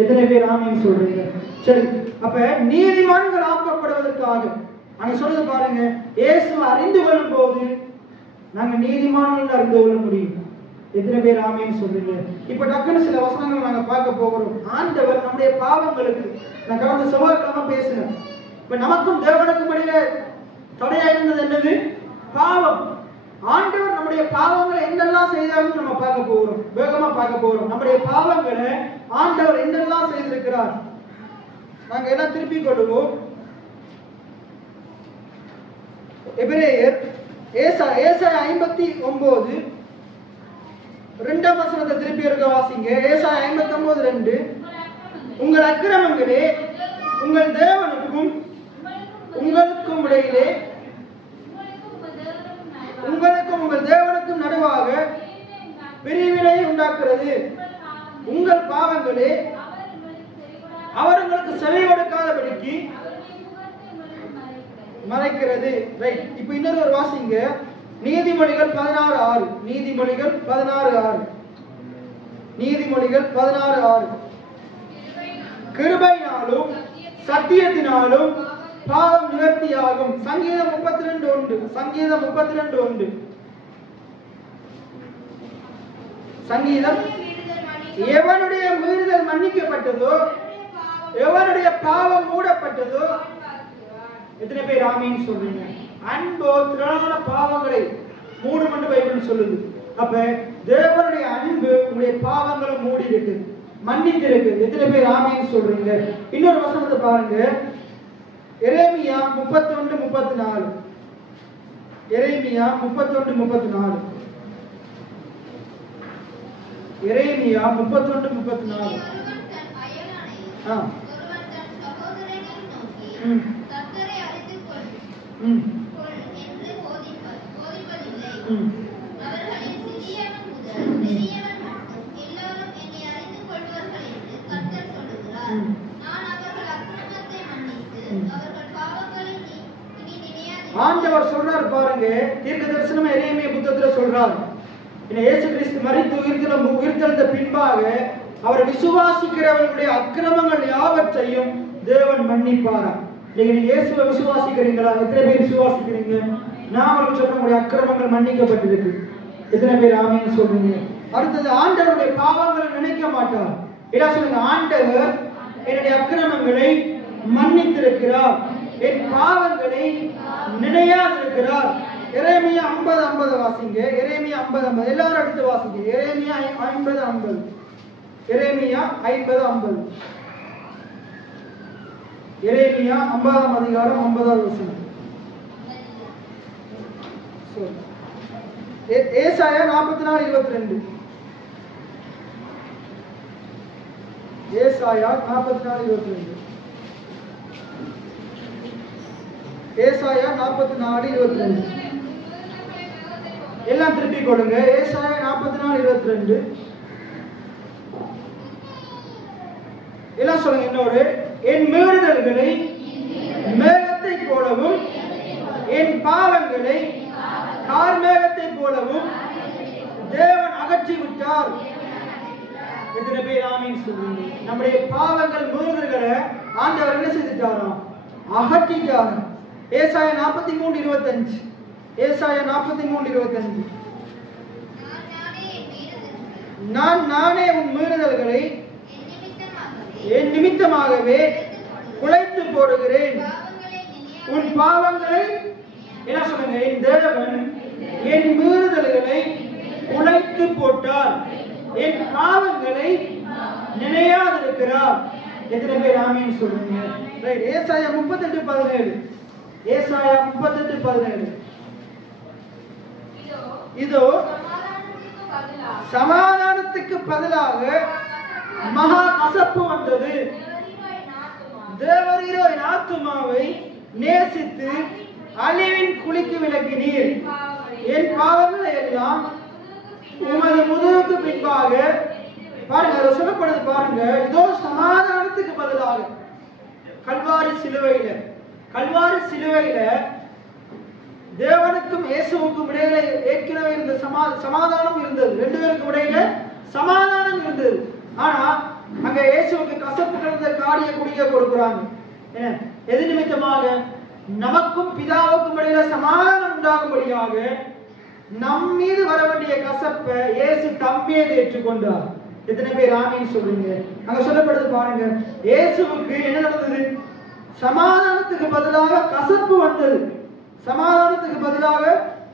எத்தனை பேர் ஆமீன் சொல்றீங்க? சரி. அப்ப நீதிமான்கள் ஆக்கப்படுவதற்காக அங்க சொல்றது பாருங்க. இயேசுவை அறிந்து கொள்ளும் போது நாங்க நீதிமான்கள் அறிந்து கொள்ள முடியும். எத்தனை பேர் ஆமீன் சொல்றீங்க? இப்ப டக்குன்னு சில வசனங்கள் நாங்க பார்க்க போகிறோம். ஆண்டவர் நம்முடைய பாவங்களுக்கு, நான் கடந்த செவ்வாய்க்கிழமை பேசினேன். இப்ப நமக்கும் தேவனுக்கும் இடையில தடையா இருந்தது என்னது? பாவம். ஆண்டவர் நம்முடைய பாவங்களை என்னெல்லாம் செய்தாலும் நம்ம பார்க்க போகிறோம், வேகமா பார்க்க போகிறோம். நம்முடைய பாவங்களை ஆண்டவர் என்னெல்லாம் செய்திருக்கிறார் நாங்க எல்லாம் திருப்பிக் கொள்ளுவோம். எபிரேயர் ஏசாயா 59 2ஆம் வசனத்தை திருப்பி இருக்க வாசிங்க. ஏசாயா 59:2. உங்கள் அக்கிரமங்களே உங்கள் தேவனுக்கும் உங்களுக்கும் இடையிலே, உங்களுக்கும் உங்கள் தேவனுக்கும் நடுவாக பிரிவினை உண்டாக்குறது. உங்கள் பாவங்களே அவர் உங்களுக்கு செவி கொடுக்காதபடிக்கு மறைக்கிறது. ரைட். இப்போ இன்னொரு ஒரு வாசிங்க. நீதிமொழிகள் 16:6. நீதிமொழிகள் 16:6. நீதிமொழிகள் 16:6. கிருபையினாலும் சத்தியத்தினாலும் பாவம் நிவர்த்தியாகும். சங்கீதம் 32:1. சங்கீதம் 32:1. சங்கீதம், எவனுடைய மீறுதல் மன்னிக்கப்பட்டதோ, எவனுடைய பாவம் மூடப்பட்டதோ. எத்தனை பேர் ஆமீன் சொல்றீங்க? அன்போ திரளான பாவங்களை மூடும் என்று பைபிள் சொல்லுது. அப்ப தேவனுடைய அன்பு உங்களுடைய பாவங்களை மூடி இருக்கு, மன்னித்து இருக்கு. எத்தனை பேர் ஆமீன் சொல்றீங்க? இன்னொரு வசனத்தை பாருங்க. எரேமியா 31:34. எரேமியா 31:34. எரேமியா 31:34. ஆண்டவர் சொல்றார் பாருங்க, தீர்க்க தரிசனம் எரேமியா புத்தகத்துல சொல்றார். இயேசு கிறிஸ்து மரித்து உயிர்த்தெழுந்த பின்பாக அவரை விசுவாசிக்கிறவர்களுடைய அக்கிரமங்கள் யாவற்றையும் தேவன் மன்னிப்பாராம். நீங்க இயேசுவை விசுவாசிக்கிறீங்களா? எத்தனை பேர் விசுவாசிக்கிறீங்க? நான் அவருக்கு சொல்ற உங்களுடைய அக்கிரமங்கள் மன்னிக்கப்பட்டிருக்கு. எத்தனை பேர் ஆமீன் சொல்றீங்க? அடுத்தது, ஆண்டவருடைய பாவங்களை நினைக்க மாட்டார். என்ன சொல்லுங்க? ஆண்டவர் என்னுடைய அக்கிரமங்களை மன்னித்திருக்கிறார், என் பாவங்களை நினையாதிருக்கிறார். எரேமியா 50:50 வாசிங்க. எரேமியா 50:50. எல்லாரும் அடுத்து வாசிங்க. எரேமியா 50:50. எரேமியா 50:50. எரேமியா 50ஆம் அதிகாரம் 50வது வசனம். ஏசாயா 44:22. ஏசாயா 44:22. ஏசாயா 44:22. எல்லாம் திருப்பி கொடுங்க. ஏசாயா 44:22. எல்லாம் சொல்லுங்க என்னோடு. என் மீறுதல்களை மேகத்தை போலவும், என் பாவங்களை கார்மேகத்தை போலவும் தேவன் அகற்றி விட்டார். எத்தனை பேர் ஆமீன் சொல்லுங்க? நம்முடைய பாவங்கள் மீறுதல்களை ஆண்டவர் என்ன செய்துட்டாராம்? அகற்றிட்டாராம். ஏசாயா 43:25. ஏசாயா 43:25. நானே உன் மீறுதல்களை என் நிமித்தமாகவே குலைத்து போடுகிறேன், உன் பாவங்களை என்ன சொல்லுங்க? என் தேவன் என் மீறுதல்களை குலைத்து போட்டார், என் பாவங்களை நினையாதிருக்கிறார். எத்தனை பேர் ஆமீன் சொல்லுங்க? ஏசாயா 38:17. ஏசாயா 38:17. இதோ சமாதானத்துக்கு பதிலாக மகா கசப்பு வந்தது. தேவரீரோ என் ஆத்துமாவை நேசித்து அழிவின் குழிக்கு விலக்கினீர், என் பாவங்களை எல்லாம் உமது முதுகுக்கு பின்பாக. பாருங்க, அதை சொல்லப்படுது பாருங்க. இதோ சமாதானத்துக்கு பதிலாக கல்வாரி சிலுவையில தேவனுக்கும் இயேசுவுக்கும் இடையில ஏற்கனவே இருந்த சமாதானம் இருந்தது. ரெண்டு பேருக்கும் இடையில சமாதானம் இருந்தது. ஆனா அங்க இயேசுவுக்கு கசப்பு கலந்த காடிய குடிக்க கொடுக்குறாங்க. எது நிமித்தமாக? நமக்கும் பிதாவுக்கும் இடையில சமாதானம் உண்டாகும்படியாக நம் மீது வர வேண்டிய கசப்பை இயேசு தம்மீது ஏற்றுக்கொண்டார். எத்தனை பேர் ஆமீன் சொல்றீங்க? அங்க சொல்லப்படுது பாருங்க, இயேசுவுக்கு என்ன நடந்தது? சமாதானத்துக்கு பதிலாக கசப்பு வந்தது. சமாதானத்துக்கு பதிலாக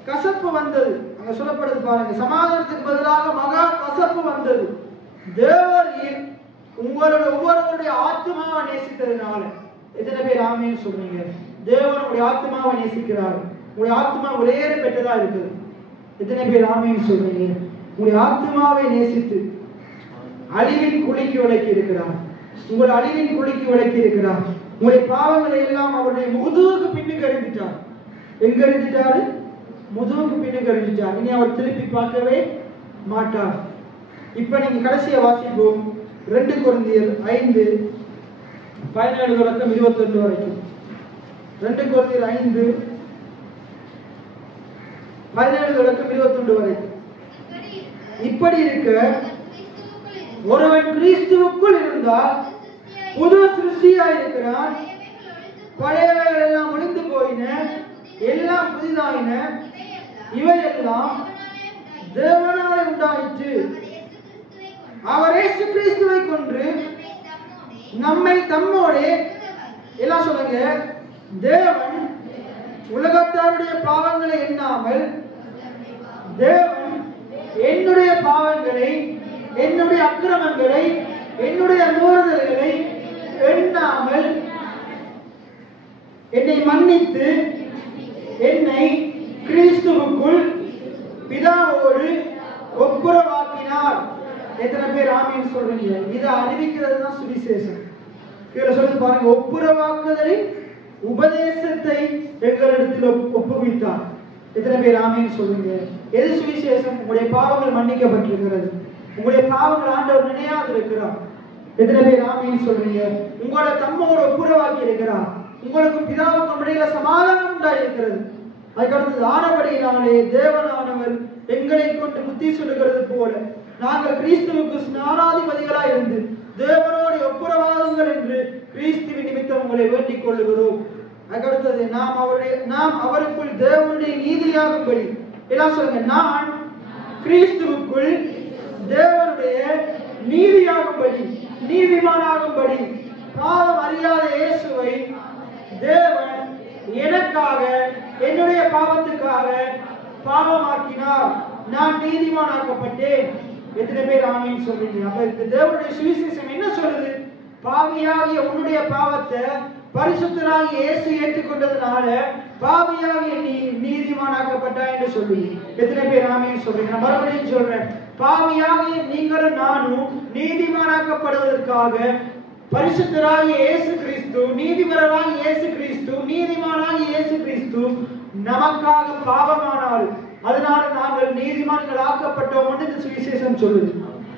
கசப்பு வந்தது. அங்க சொல்லப்படுது பாருங்க, சமாதானத்துக்கு பதிலாக மகா கசப்பு வந்தது. தேவரீர் உங்களுடைய ஒவ்வொருவருடைய ஆத்மாவை நேசித்ததுனால. எத்தனை பேர் ஆமீன் சொல்றீங்க? தேவனுடைய ஆத்மாவை நேசிக்கிறார். உங்களுடைய ஆத்மா ஒரேற பெற்றதா இருக்குது. எத்தனை பேர் ஆமீன் சொல்றீங்க? உங்களுடைய ஆத்மாவை நேசித்து அழிவின் குழிக்கு விலக்கி இருக்கிறார். உங்கள் அழிவின் குழிக்கு விலக்கி இருக்கிறார். உங்களுடைய பாவங்களை எல்லாம் அவருடைய முதுகுக்கு பின்னுக்கு அறிஞ்சிட்டார். எங்க அறிஞ்சிட்டாரு? முதுகுக்கு பின்னுக்கு அறிஞ்சிட்டார். இனி அவர் திருப்பி பார்க்கவே மாட்டார். இப்ப நீங்க கடைசியா வாசிப்போம் 2 கொரிந்தியர் 5:17 தொடக்கம் 21 வரைக்கும். 2 கொரிந்தியர் 5:17 தொடக்கம் 21 வரைக்கும். இப்படி இருக்க ஒருவன் கிறிஸ்துவுக்குள் இருந்தால் புது சிருஷ்டியாய் இருக்கிறான். பழையவைகள் எல்லாம் ஒழிந்து போயின, எல்லாம் புதிதாயின. இவையெல்லாம் தேவனாலே உண்டாயிற்று. அவர் இயேசு கிறிஸ்துவை கொன்று நம்மை தம்மோடே, எல்லாம் சொல்லுங்க, தேவன் உலகத்தாருடைய பாவங்களை எண்ணாமல், தேவன் என்னுடைய பாவங்களை, என்னுடைய அக்கிரமங்களை, என்னுடைய மீறுதல்களை எண்ணாமல் என்னை மன்னித்து என்னை கிறிஸ்துவுக்குள் பிதாவோடு ஒப்புரவாக்கினார். எத்தனை பேர் ஆமீன் சொல்றீங்க? இதை அறிவிக்கிறது தான் சுவிசேஷம். கீழே சொல்லி பாருங்க, ஒப்புரவாக்குதலின் உபதேசத்தை எங்களிடத்தில் ஒப்புவித்தார். எத்தனை பேர் ஆமீன் சொல்றீங்க? எது சுவிசேஷம்? உங்களுடைய பாவங்கள் மன்னிக்கப்பட்டிருக்கிறது. உங்களுடைய பாவங்கள் ஆண்டவர் நினையாது இருக்கிறார். எத்தனை பேர் ஆமீன் சொல்றீங்க? உங்களோட தம்மோட ஒப்புரவாக்கி இருக்கிறார். உங்களுக்கு பிதாவுக்கும் இடையில சமாதானம் உண்டாயிருக்கிறது. அதுக்கடுத்தது ஆனபடியினாலே தேவனானவர் எங்களை கொண்டு புத்தி சொல்லுகிறது போல நாங்கள் கிறிஸ்துவுக்கு ஸ்நானாதிபதிகளாய் இருந்து தேவனோடு ஒப்புரவாகுங்கள் என்று கிறிஸ்துவின் நிமித்தம் உங்களை வேண்டிக் கொள்ளுகிறோம். அதுக்கடுத்தது நாம் அவருக்குள் தேவனுடைய நீதியாகும்படி, எல்லாம் சொல்லுங்க, நான் கிறிஸ்துவுக்குள் தேவனுடைய நீதியாகும்படி, நீதிமானாகும்படி பாவம் அறியாத இயேசுவை தேவன் எனக்காக, என்னுடைய பாவத்துக்காக பாவமாக்கினார். நான் நீதிமானாக்கப்பட்டேன். எத்தனை பேர் ஆமீன் சொல்றீங்க? அப்ப இந்த தேவனுடைய சுவிசேஷம் என்ன சொல்லுது? பாவியாகிய உன்னுடைய பாவத்தை பரிசுத்தராகிய இயேசு ஏற்றுக்கொண்டதுனால பாவியாகிய நீ நீதிமானாக்கப்பட்டாய் என்று சொல்லுது. எத்தனை பேர் ஆமீன் சொல்றீங்க? நான் மறுபடியும் சொல்றேன், பாவியாகிய நீங்களும் நானும் நீதிமானாக்கப்படுவதற்காக பரிசுத்தராகிய இயேசு கிறிஸ்து, நீதிபரராகிய இயேசு கிறிஸ்து, நீதிமானாகிய இயேசு கிறிஸ்து நமக்காக பாவமானார். அதனால நாங்கள் நீதிமான்கள் ஆக்கப்பட்டோம் என்று இந்த சுவிசேஷம் சொல்லுது.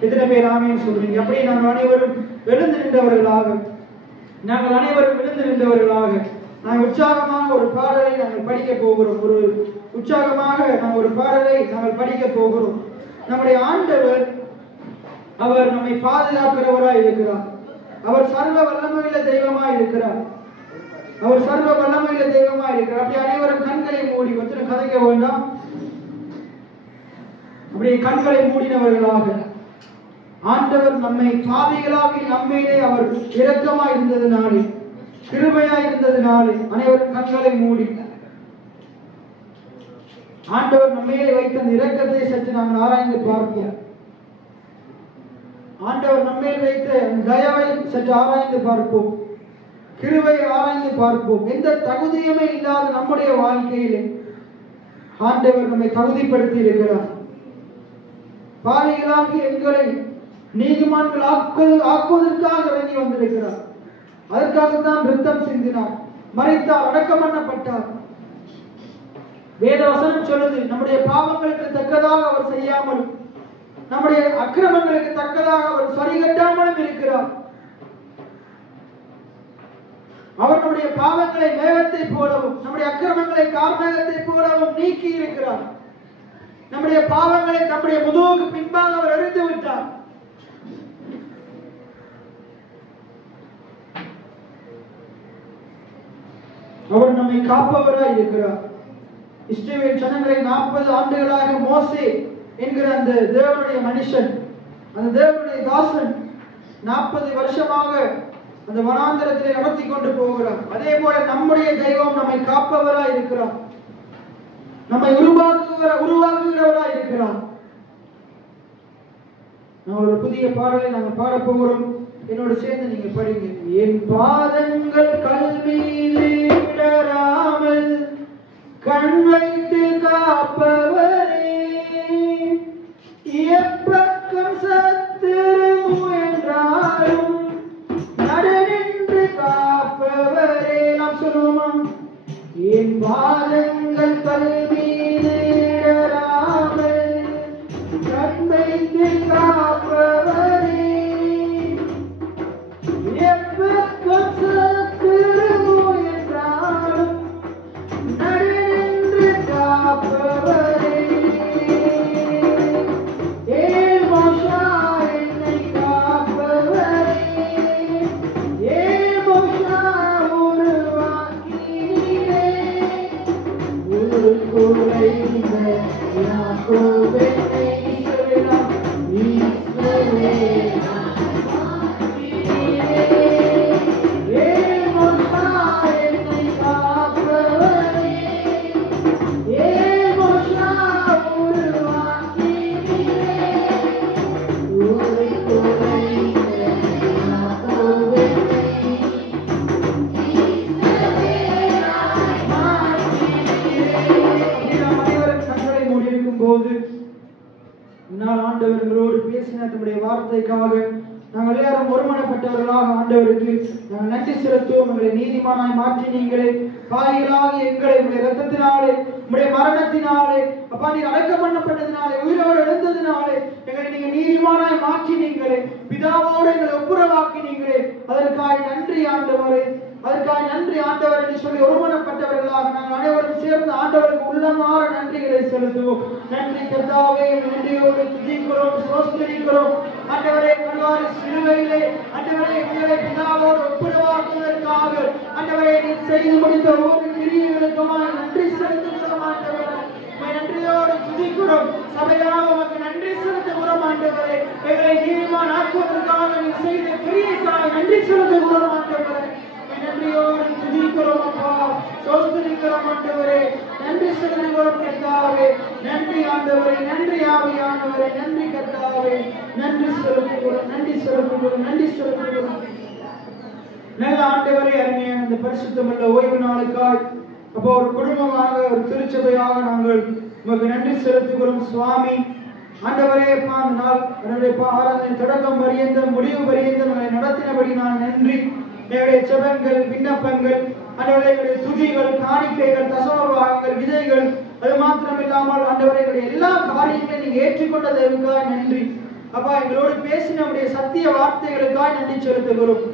எத்தனை பேர் ஆமீன் சொல்றீங்க? அப்படி நாங்கள் அனைவரும் எழுந்து நின்றவர்களாக, நாங்கள் உற்சாகமாக ஒரு பாடலை நாங்கள் படிக்க போகிறோம். ஒரு பாடலை நாங்கள் படிக்க போகிறோம். நம்முடைய ஆண்டவர், அவர் நம்மை பாதுகாக்கிறவராய் இருக்கிறார். அவர் சர்வ வல்லமையுள்ள தெய்வமாய் இருக்கிறார். அப்படி அனைவரும் கண்களை மூடி, ஒருத்தர கதைக்க வேண்டாம், அப்படியே கண்களை மூடினவர்களாக, ஆண்டவர் நம்மை பாவிகளாகி நம்மையிலே அவர் இரக்கமாய் இருந்ததினாலே, கிருபையாய் இருந்ததினாலே அனைவரும் கண்களை மூடி ஆண்டவர் நம்மையிலே வைத்த அந்த இரக்கத்தை சற்று நாங்கள் ஆராய்ந்து பார்ப்போம். ஆண்டவர் நம்மேல் வைத்த தயவை சற்று ஆராய்ந்து பார்ப்போம். கிருபையை ஆராய்ந்து பார்ப்போம். எந்த தகுதியுமே இல்லாத நம்முடைய வாழ்க்கையிலே ஆண்டவர் நம்மை தகுதிப்படுத்தி இருக்கிறார். பாவிகளாகி எங்களை நீதிமான்கள் ஆக்குவதற்காக இறங்கி வந்திருக்கிறார். அதற்காகத்தான் இரத்தம் சிந்தினார், மரித்தார், அடக்கம் பண்ணப்பட்டார். வேத வசனம் சொல்லுது, நம்முடைய பாவங்களுக்கு தக்கதாக அவர் செய்யாமலும் நம்முடைய அக்கிரமங்களுக்கு தக்கதாக அவர் சரிகட்டாமலும் இருக்கிறார். அவர் நம்முடைய பாவங்களை மேகத்தை போலவும் நம்முடைய அக்கிரமங்களை கார்மேகத்தை போலவும் நீக்கி இருக்கிறார். நம்முடைய பாவங்களை நம்முடைய முதுகுக்கு பின்பாக அவர் எறிந்து விட்டார். அவர் நம்மை காப்பவராய் இருக்கிறார். இஸ்ரவேல் ஜனங்களை 40 ஆண்டுகளாக மோசே என்கிற அந்த தேவனுடைய மனுஷன், அந்த தேவனுடைய தாசன் 40 வருஷமாக அந்த வனாந்தரத்திலே நடத்தி கொண்டு போகிறார். அதே போல நம்முடைய தெய்வம் நம்மை காப்பவராய் இருக்கிறார், நம்மை உருவாக்குகிறவராய் இருக்கிறார். நான் ஒரு புதிய பாடலை நாங்கள் பாட போகிறோம். என்னோட சேர்ந்து நீங்க படிங்க. என் பாதங்கள் கல் மீது இடராமல் கண் பாதங்கள் கல்வீடு இடராமல் கண்மைக்கு காப்பவரே, எப்பக்கம் சத்துரு என்றாலும் நடுநின்று காப்பவரே, ஏன் மோஷா என்னை காப்பவரே, ஏன் மோஷா உருவாக்கினீரே, ஒரு குறைந்த யாக்கோபை சொல்லலாம் ஈஸ்வரே, ஏன் மோஷா என்னை காப்பவரே, ஏன் மோஷா உருவாக்கினீரே, ஒரு குறைந்த யாக்கோபை போது இந்நாள் ஆண்டவர் எங்களோடு பேசின தம்முடைய வார்த்தைக்காக நாங்கள் எல்லாரும் ஒருமனப்பட்டவர்களாக ஆண்டவருக்கு நாங்கள் நன்றி செலுத்துவோம். எங்களை நீதிமானாய் மாற்றி நீங்களே பாவிகளாகி எங்களை உடைய இரத்தத்தினாலே உடைய மரணத்தினாலே அப்பா நீர் அடக்கம் பண்ணப்பட்டதினாலே உயிரோடு எழுந்ததினாலே எங்களை நீங்க நீதிமானாய் மாற்றி நீங்களே பிதாவோடு எங்களை ஒப்புரவாக்கி நீங்களே அதற்காக நன்றி ஆண்டவரே, அதற்காக நன்றி ஆண்டவர் என்று சொல்லி ஒருமனப்பட்டவர்களாக நாங்கள் அனைவரும் சேர்ந்து ஆண்டவருக்கு உள்ளமாற நன்றிகளை செலுத்துவோம். நன்றி கர்த்தாவே, நன்றியோடு துதிக்கிறோம், ஸ்தோத்திரிக்கிறோம். ஆண்டவரே கல்வாரி சிலுவையிலே ஆண்டவரே எங்களை பிதாவோடு ஒப்புரவாக்குவதற்காக ஆண்டவரே நீர் செய்து முடித்த ஒவ்வொரு கிரியைகளுக்குமாய் நன்றி செலுத்துகிறோம். ஆண்டவரே நன்றியோடு துதிக்கிறோம். சபையாக உமக்கு நன்றி செலுத்துகிறோம். ஆண்டவரே எங்களை நீதிமான் ஆக்குவதற்காக நீர் செய்த கிரியைக்காக நன்றி செலுத்துகிறோம். ஆண்டவரே நன்றியோடு துதிக்கிறோம் அப்பா, ஸ்தோத்திரிக்கிறோம் ஆண்டவரே, நன்றி செலுத்துகிறோம் கர்த்தாவே, நன்றி ஆண்டவரே, நன்றி ஆவியானவரே, நன்றி கர்த்தாவே, நன்றி செலுத்துகிறோம், நன்றி செலுத்துகிறோம், நன்றி செலுத்துகிறோம். நல்ல ஆண்டவரே, அருமையான இந்த பரிசுத்தமுள்ள ஓய்வு நாளுக்காய் அப்போ ஒரு குடும்பமாக ஒரு திருச்சபையாக நாங்கள் உமக்கு நன்றி செலுத்துகிறோம் சுவாமி. ஆண்டவரே அப்பா அந்த நாள் ஆராதனை தொடக்கம் பரியந்தம் முடிவு பரியந்தம் நடத்தினபடி நான் நன்றி. எங்களுடைய ஜெபங்கள், விண்ணப்பங்கள், ஆண்டவரே துதிகள், காணிக்கைகள், தசமபாகங்கள், விதைகள், அது மாத்திரமில்லாமல் ஆண்டவரே எல்லா காரியங்களையும் நீங்க ஏற்றுக்கொண்டதற்காக நன்றி அப்பா. எங்களோடு பேசின நம்முடைய சத்திய வார்த்தைகளுக்காக நன்றி செலுத்துகிறோம்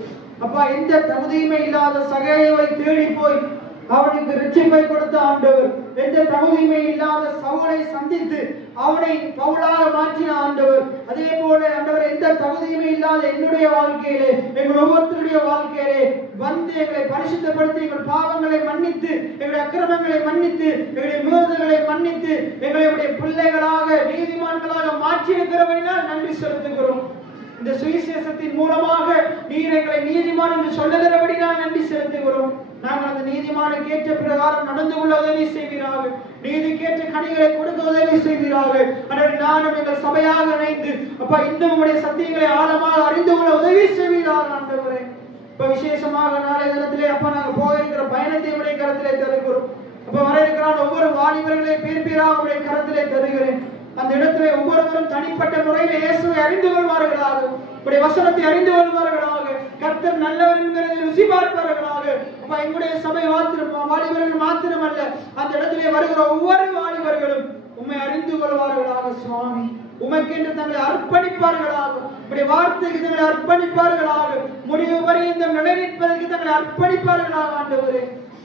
அப்பா. எந்த தகுதியுமே இல்லாத சகையை தேடி போய் அவனுக்கு ரட்சிப்பை கொடுத்த ஆண்டவர், எந்த தகுதியுமே இல்லாத சவுலை சந்தித்து அவனை பவுலாக மாற்றின ஆண்டவர், அதே போல ஆண்டவர் எந்த தகுதியுமே இல்லாத என்னுடைய வாழ்க்கையிலே எங்கள் ஒவ்வொருத்தருடைய வாழ்க்கையிலே வந்து எங்களை பரிசுத்தப்படுத்தி எங்கள் பாவங்களை மன்னித்து எங்களுடைய அக்கிரமங்களை மன்னித்து எங்களுடைய விரோதங்களை மன்னித்து எங்களுடைய பிள்ளைகளாக நீதிமான்களாக மாற்றி இருக்கிறவனால் நன்றி செலுத்துகிறோம். இந்த சுவிசேஷத்தின் மூலமாக நீர் எங்களை நீதிமான் என்று சொல்லுகிறபடினால் நன்றி செலுத்துகிறோம். நாங்கள் அந்த நீதிமானுக்கு ஏற்ற பிரகாரம் நடந்து கொள்ள உதவி செய்வீராக, நீதிக்கேற்ற கனிகளை கொடுக்க உதவி செய்வீராக. நானும் எங்கள் சபையாக இணைந்து அப்பா இன்னும் உடைய சத்தியங்களை ஆழமாக அறிந்து கொள்ள உதவி செய்வீராக ஆண்டவரே. இப்ப விசேஷமாக நாளை தினத்திலே அப்பா நாங்கள் போக இருக்கிற பயணத்தை உடைய கரத்திலே தருகிறோம். அப்ப வர இருக்கிறான் ஒவ்வொரு வாலிபர்களை பேர் பேராக உடைய கரத்திலே தருகிறேன். அந்த இடத்திலே ஒவ்வொருவரும் தனிப்பட்ட முறையில் இயேசுவை அறிந்து கொள்வார்களாக, உடைய வசனத்தை அறிந்து கொள்வார்களாக, கர்த்தர் நல்லவர் என்கிறதை ருசி பார்ப்பார்களாக. அப்ப எங்களுடைய சபை வாலிபர்கள் மாத்திரமல்ல, அந்த இடத்திலே வருகிற ஒவ்வொரு வாலிபர்களும் உம்மை அறிந்து கொள்வார்களாக சுவாமி. உமக்கென்று தங்களை அர்ப்பணிப்பார்களாக, உடைய வார்த்தைக்கு தங்களை அர்ப்பணிப்பார்களாக, முடிவு பரியந்தம் நிலைநிற்பதற்கு தங்களை அர்ப்பணிப்பார்களாக ஆண்டவரே.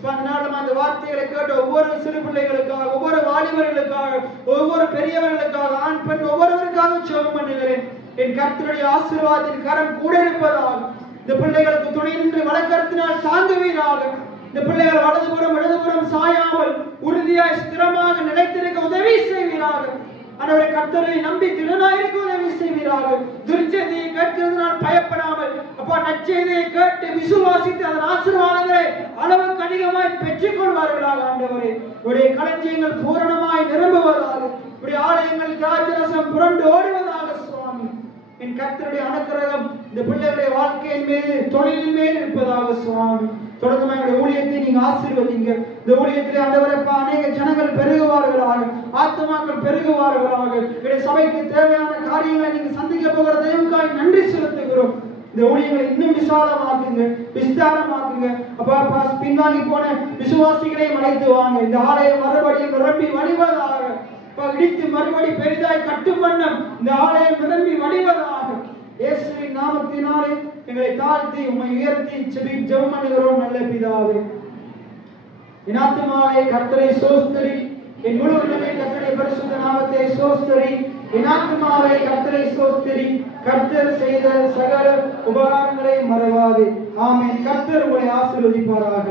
அதனாலும் அந்த வார்த்தைகளை கேட்ட ஒவ்வொரு சிறு பிள்ளைகளுக்காக, ஒவ்வொரு வாலிபர்களுக்காக, ஒவ்வொரு பெரியவர்களுக்காக, ஆண் பெண் ஒவ்வொருவருக்காக ஜெபம் பண்ணுகிறேன். என் கர்த்தருடைய ஆசீர்வாதத்தின் கரம் கூட இருப்பதாக இந்த பிள்ளைகளுக்கு துணை நின்று வழக்கத்தினால் தாங்குவீராக. இந்த பிள்ளைகள் வலதுபுறம் இடதுபுறம் சாயாமல் உறுதியாய் ஸ்திரமாக நிலைத்திருக்க உதவி செய்வீராக. ஆண்டவரே கர்த்தரை நம்பி திடனாயிருக்க உதவி செய்வீராக. துர்ச்செய்தியை கேட்கிறதுனால் பயப்படாமல் அப்பா நற்செய்தியை கேட்டு விசுவாசித்து அதன் ஆசீர்வாதங்களை அளவுக்கு அதிகமாய் பெற்றுக் கொள்வார்களாக. ஆண்டவரே உடைய களஞ்சியங்கள் பூரணமாய் நிரம்புவதாக, உடைய ஆலயங்கள் திராட்சரசம் புரண்டு ஓடுவதாக சுவாமி. என் கர்த்தருடைய அனுக்கிரகம் இந்த பிள்ளைகளுடைய வாழ்க்கையின் மீது தொழிலின் மேல் இருப்பதாக சுவாமி. தொடர்ந்து எங்களுடைய ஊழியத்தை நீங்க ஆசீர்வதிங்க. இந்த ஊழியத்திலே ஆண்டவரப்பா அநேக ஜனங்கள் பெருகுவார்களாக, ஆத்துமாக்கள் பெருகுவார்களாக. எங்களுடைய சபைக்கு தேவையான காரியங்களை நீங்க சந்திக்க போகிற தெய்வக்காய் நன்றி செலுத்துகிறோம். இந்த ஊழியங்களை இன்னும் விசாலமாக்குங்க, விஸ்தாரமாக்குங்க. அப்பா பின்வாங்கி போன விசுவாசிகளையும் அழைத்து வாங்க. இந்த ஆலயம் மறுபடியும் நிரம்பி வழிவதாக, இடித்து மறுபடி பெரிதாய் கட்டும் வண்ணம் இந்த ஆலயம் நிரம்பி வழிவதாக. இயேசுவின் நாமத்தினாலே எங்களை தாழ்த்தி உம்மை உயர்த்தி ஜெபம் பண்ணுகிறோம் நல்ல பிதாவே. என் ஆத்துமாவே கர்த்தரை ஸ்தோத்திரி, என் முழு உள்ளமே கர்த்தருடைய பரிசுத்த நாமத்தை ஸ்தோத்திரி. என் ஆத்துமாவே கர்த்தரை ஸ்தோத்திரி, கர்த்தர் செய்த சகல உபகாரங்களை மறவாதே. ஆமென். கர்த்தர் உங்களை ஆசீர்வதிப்பாராக.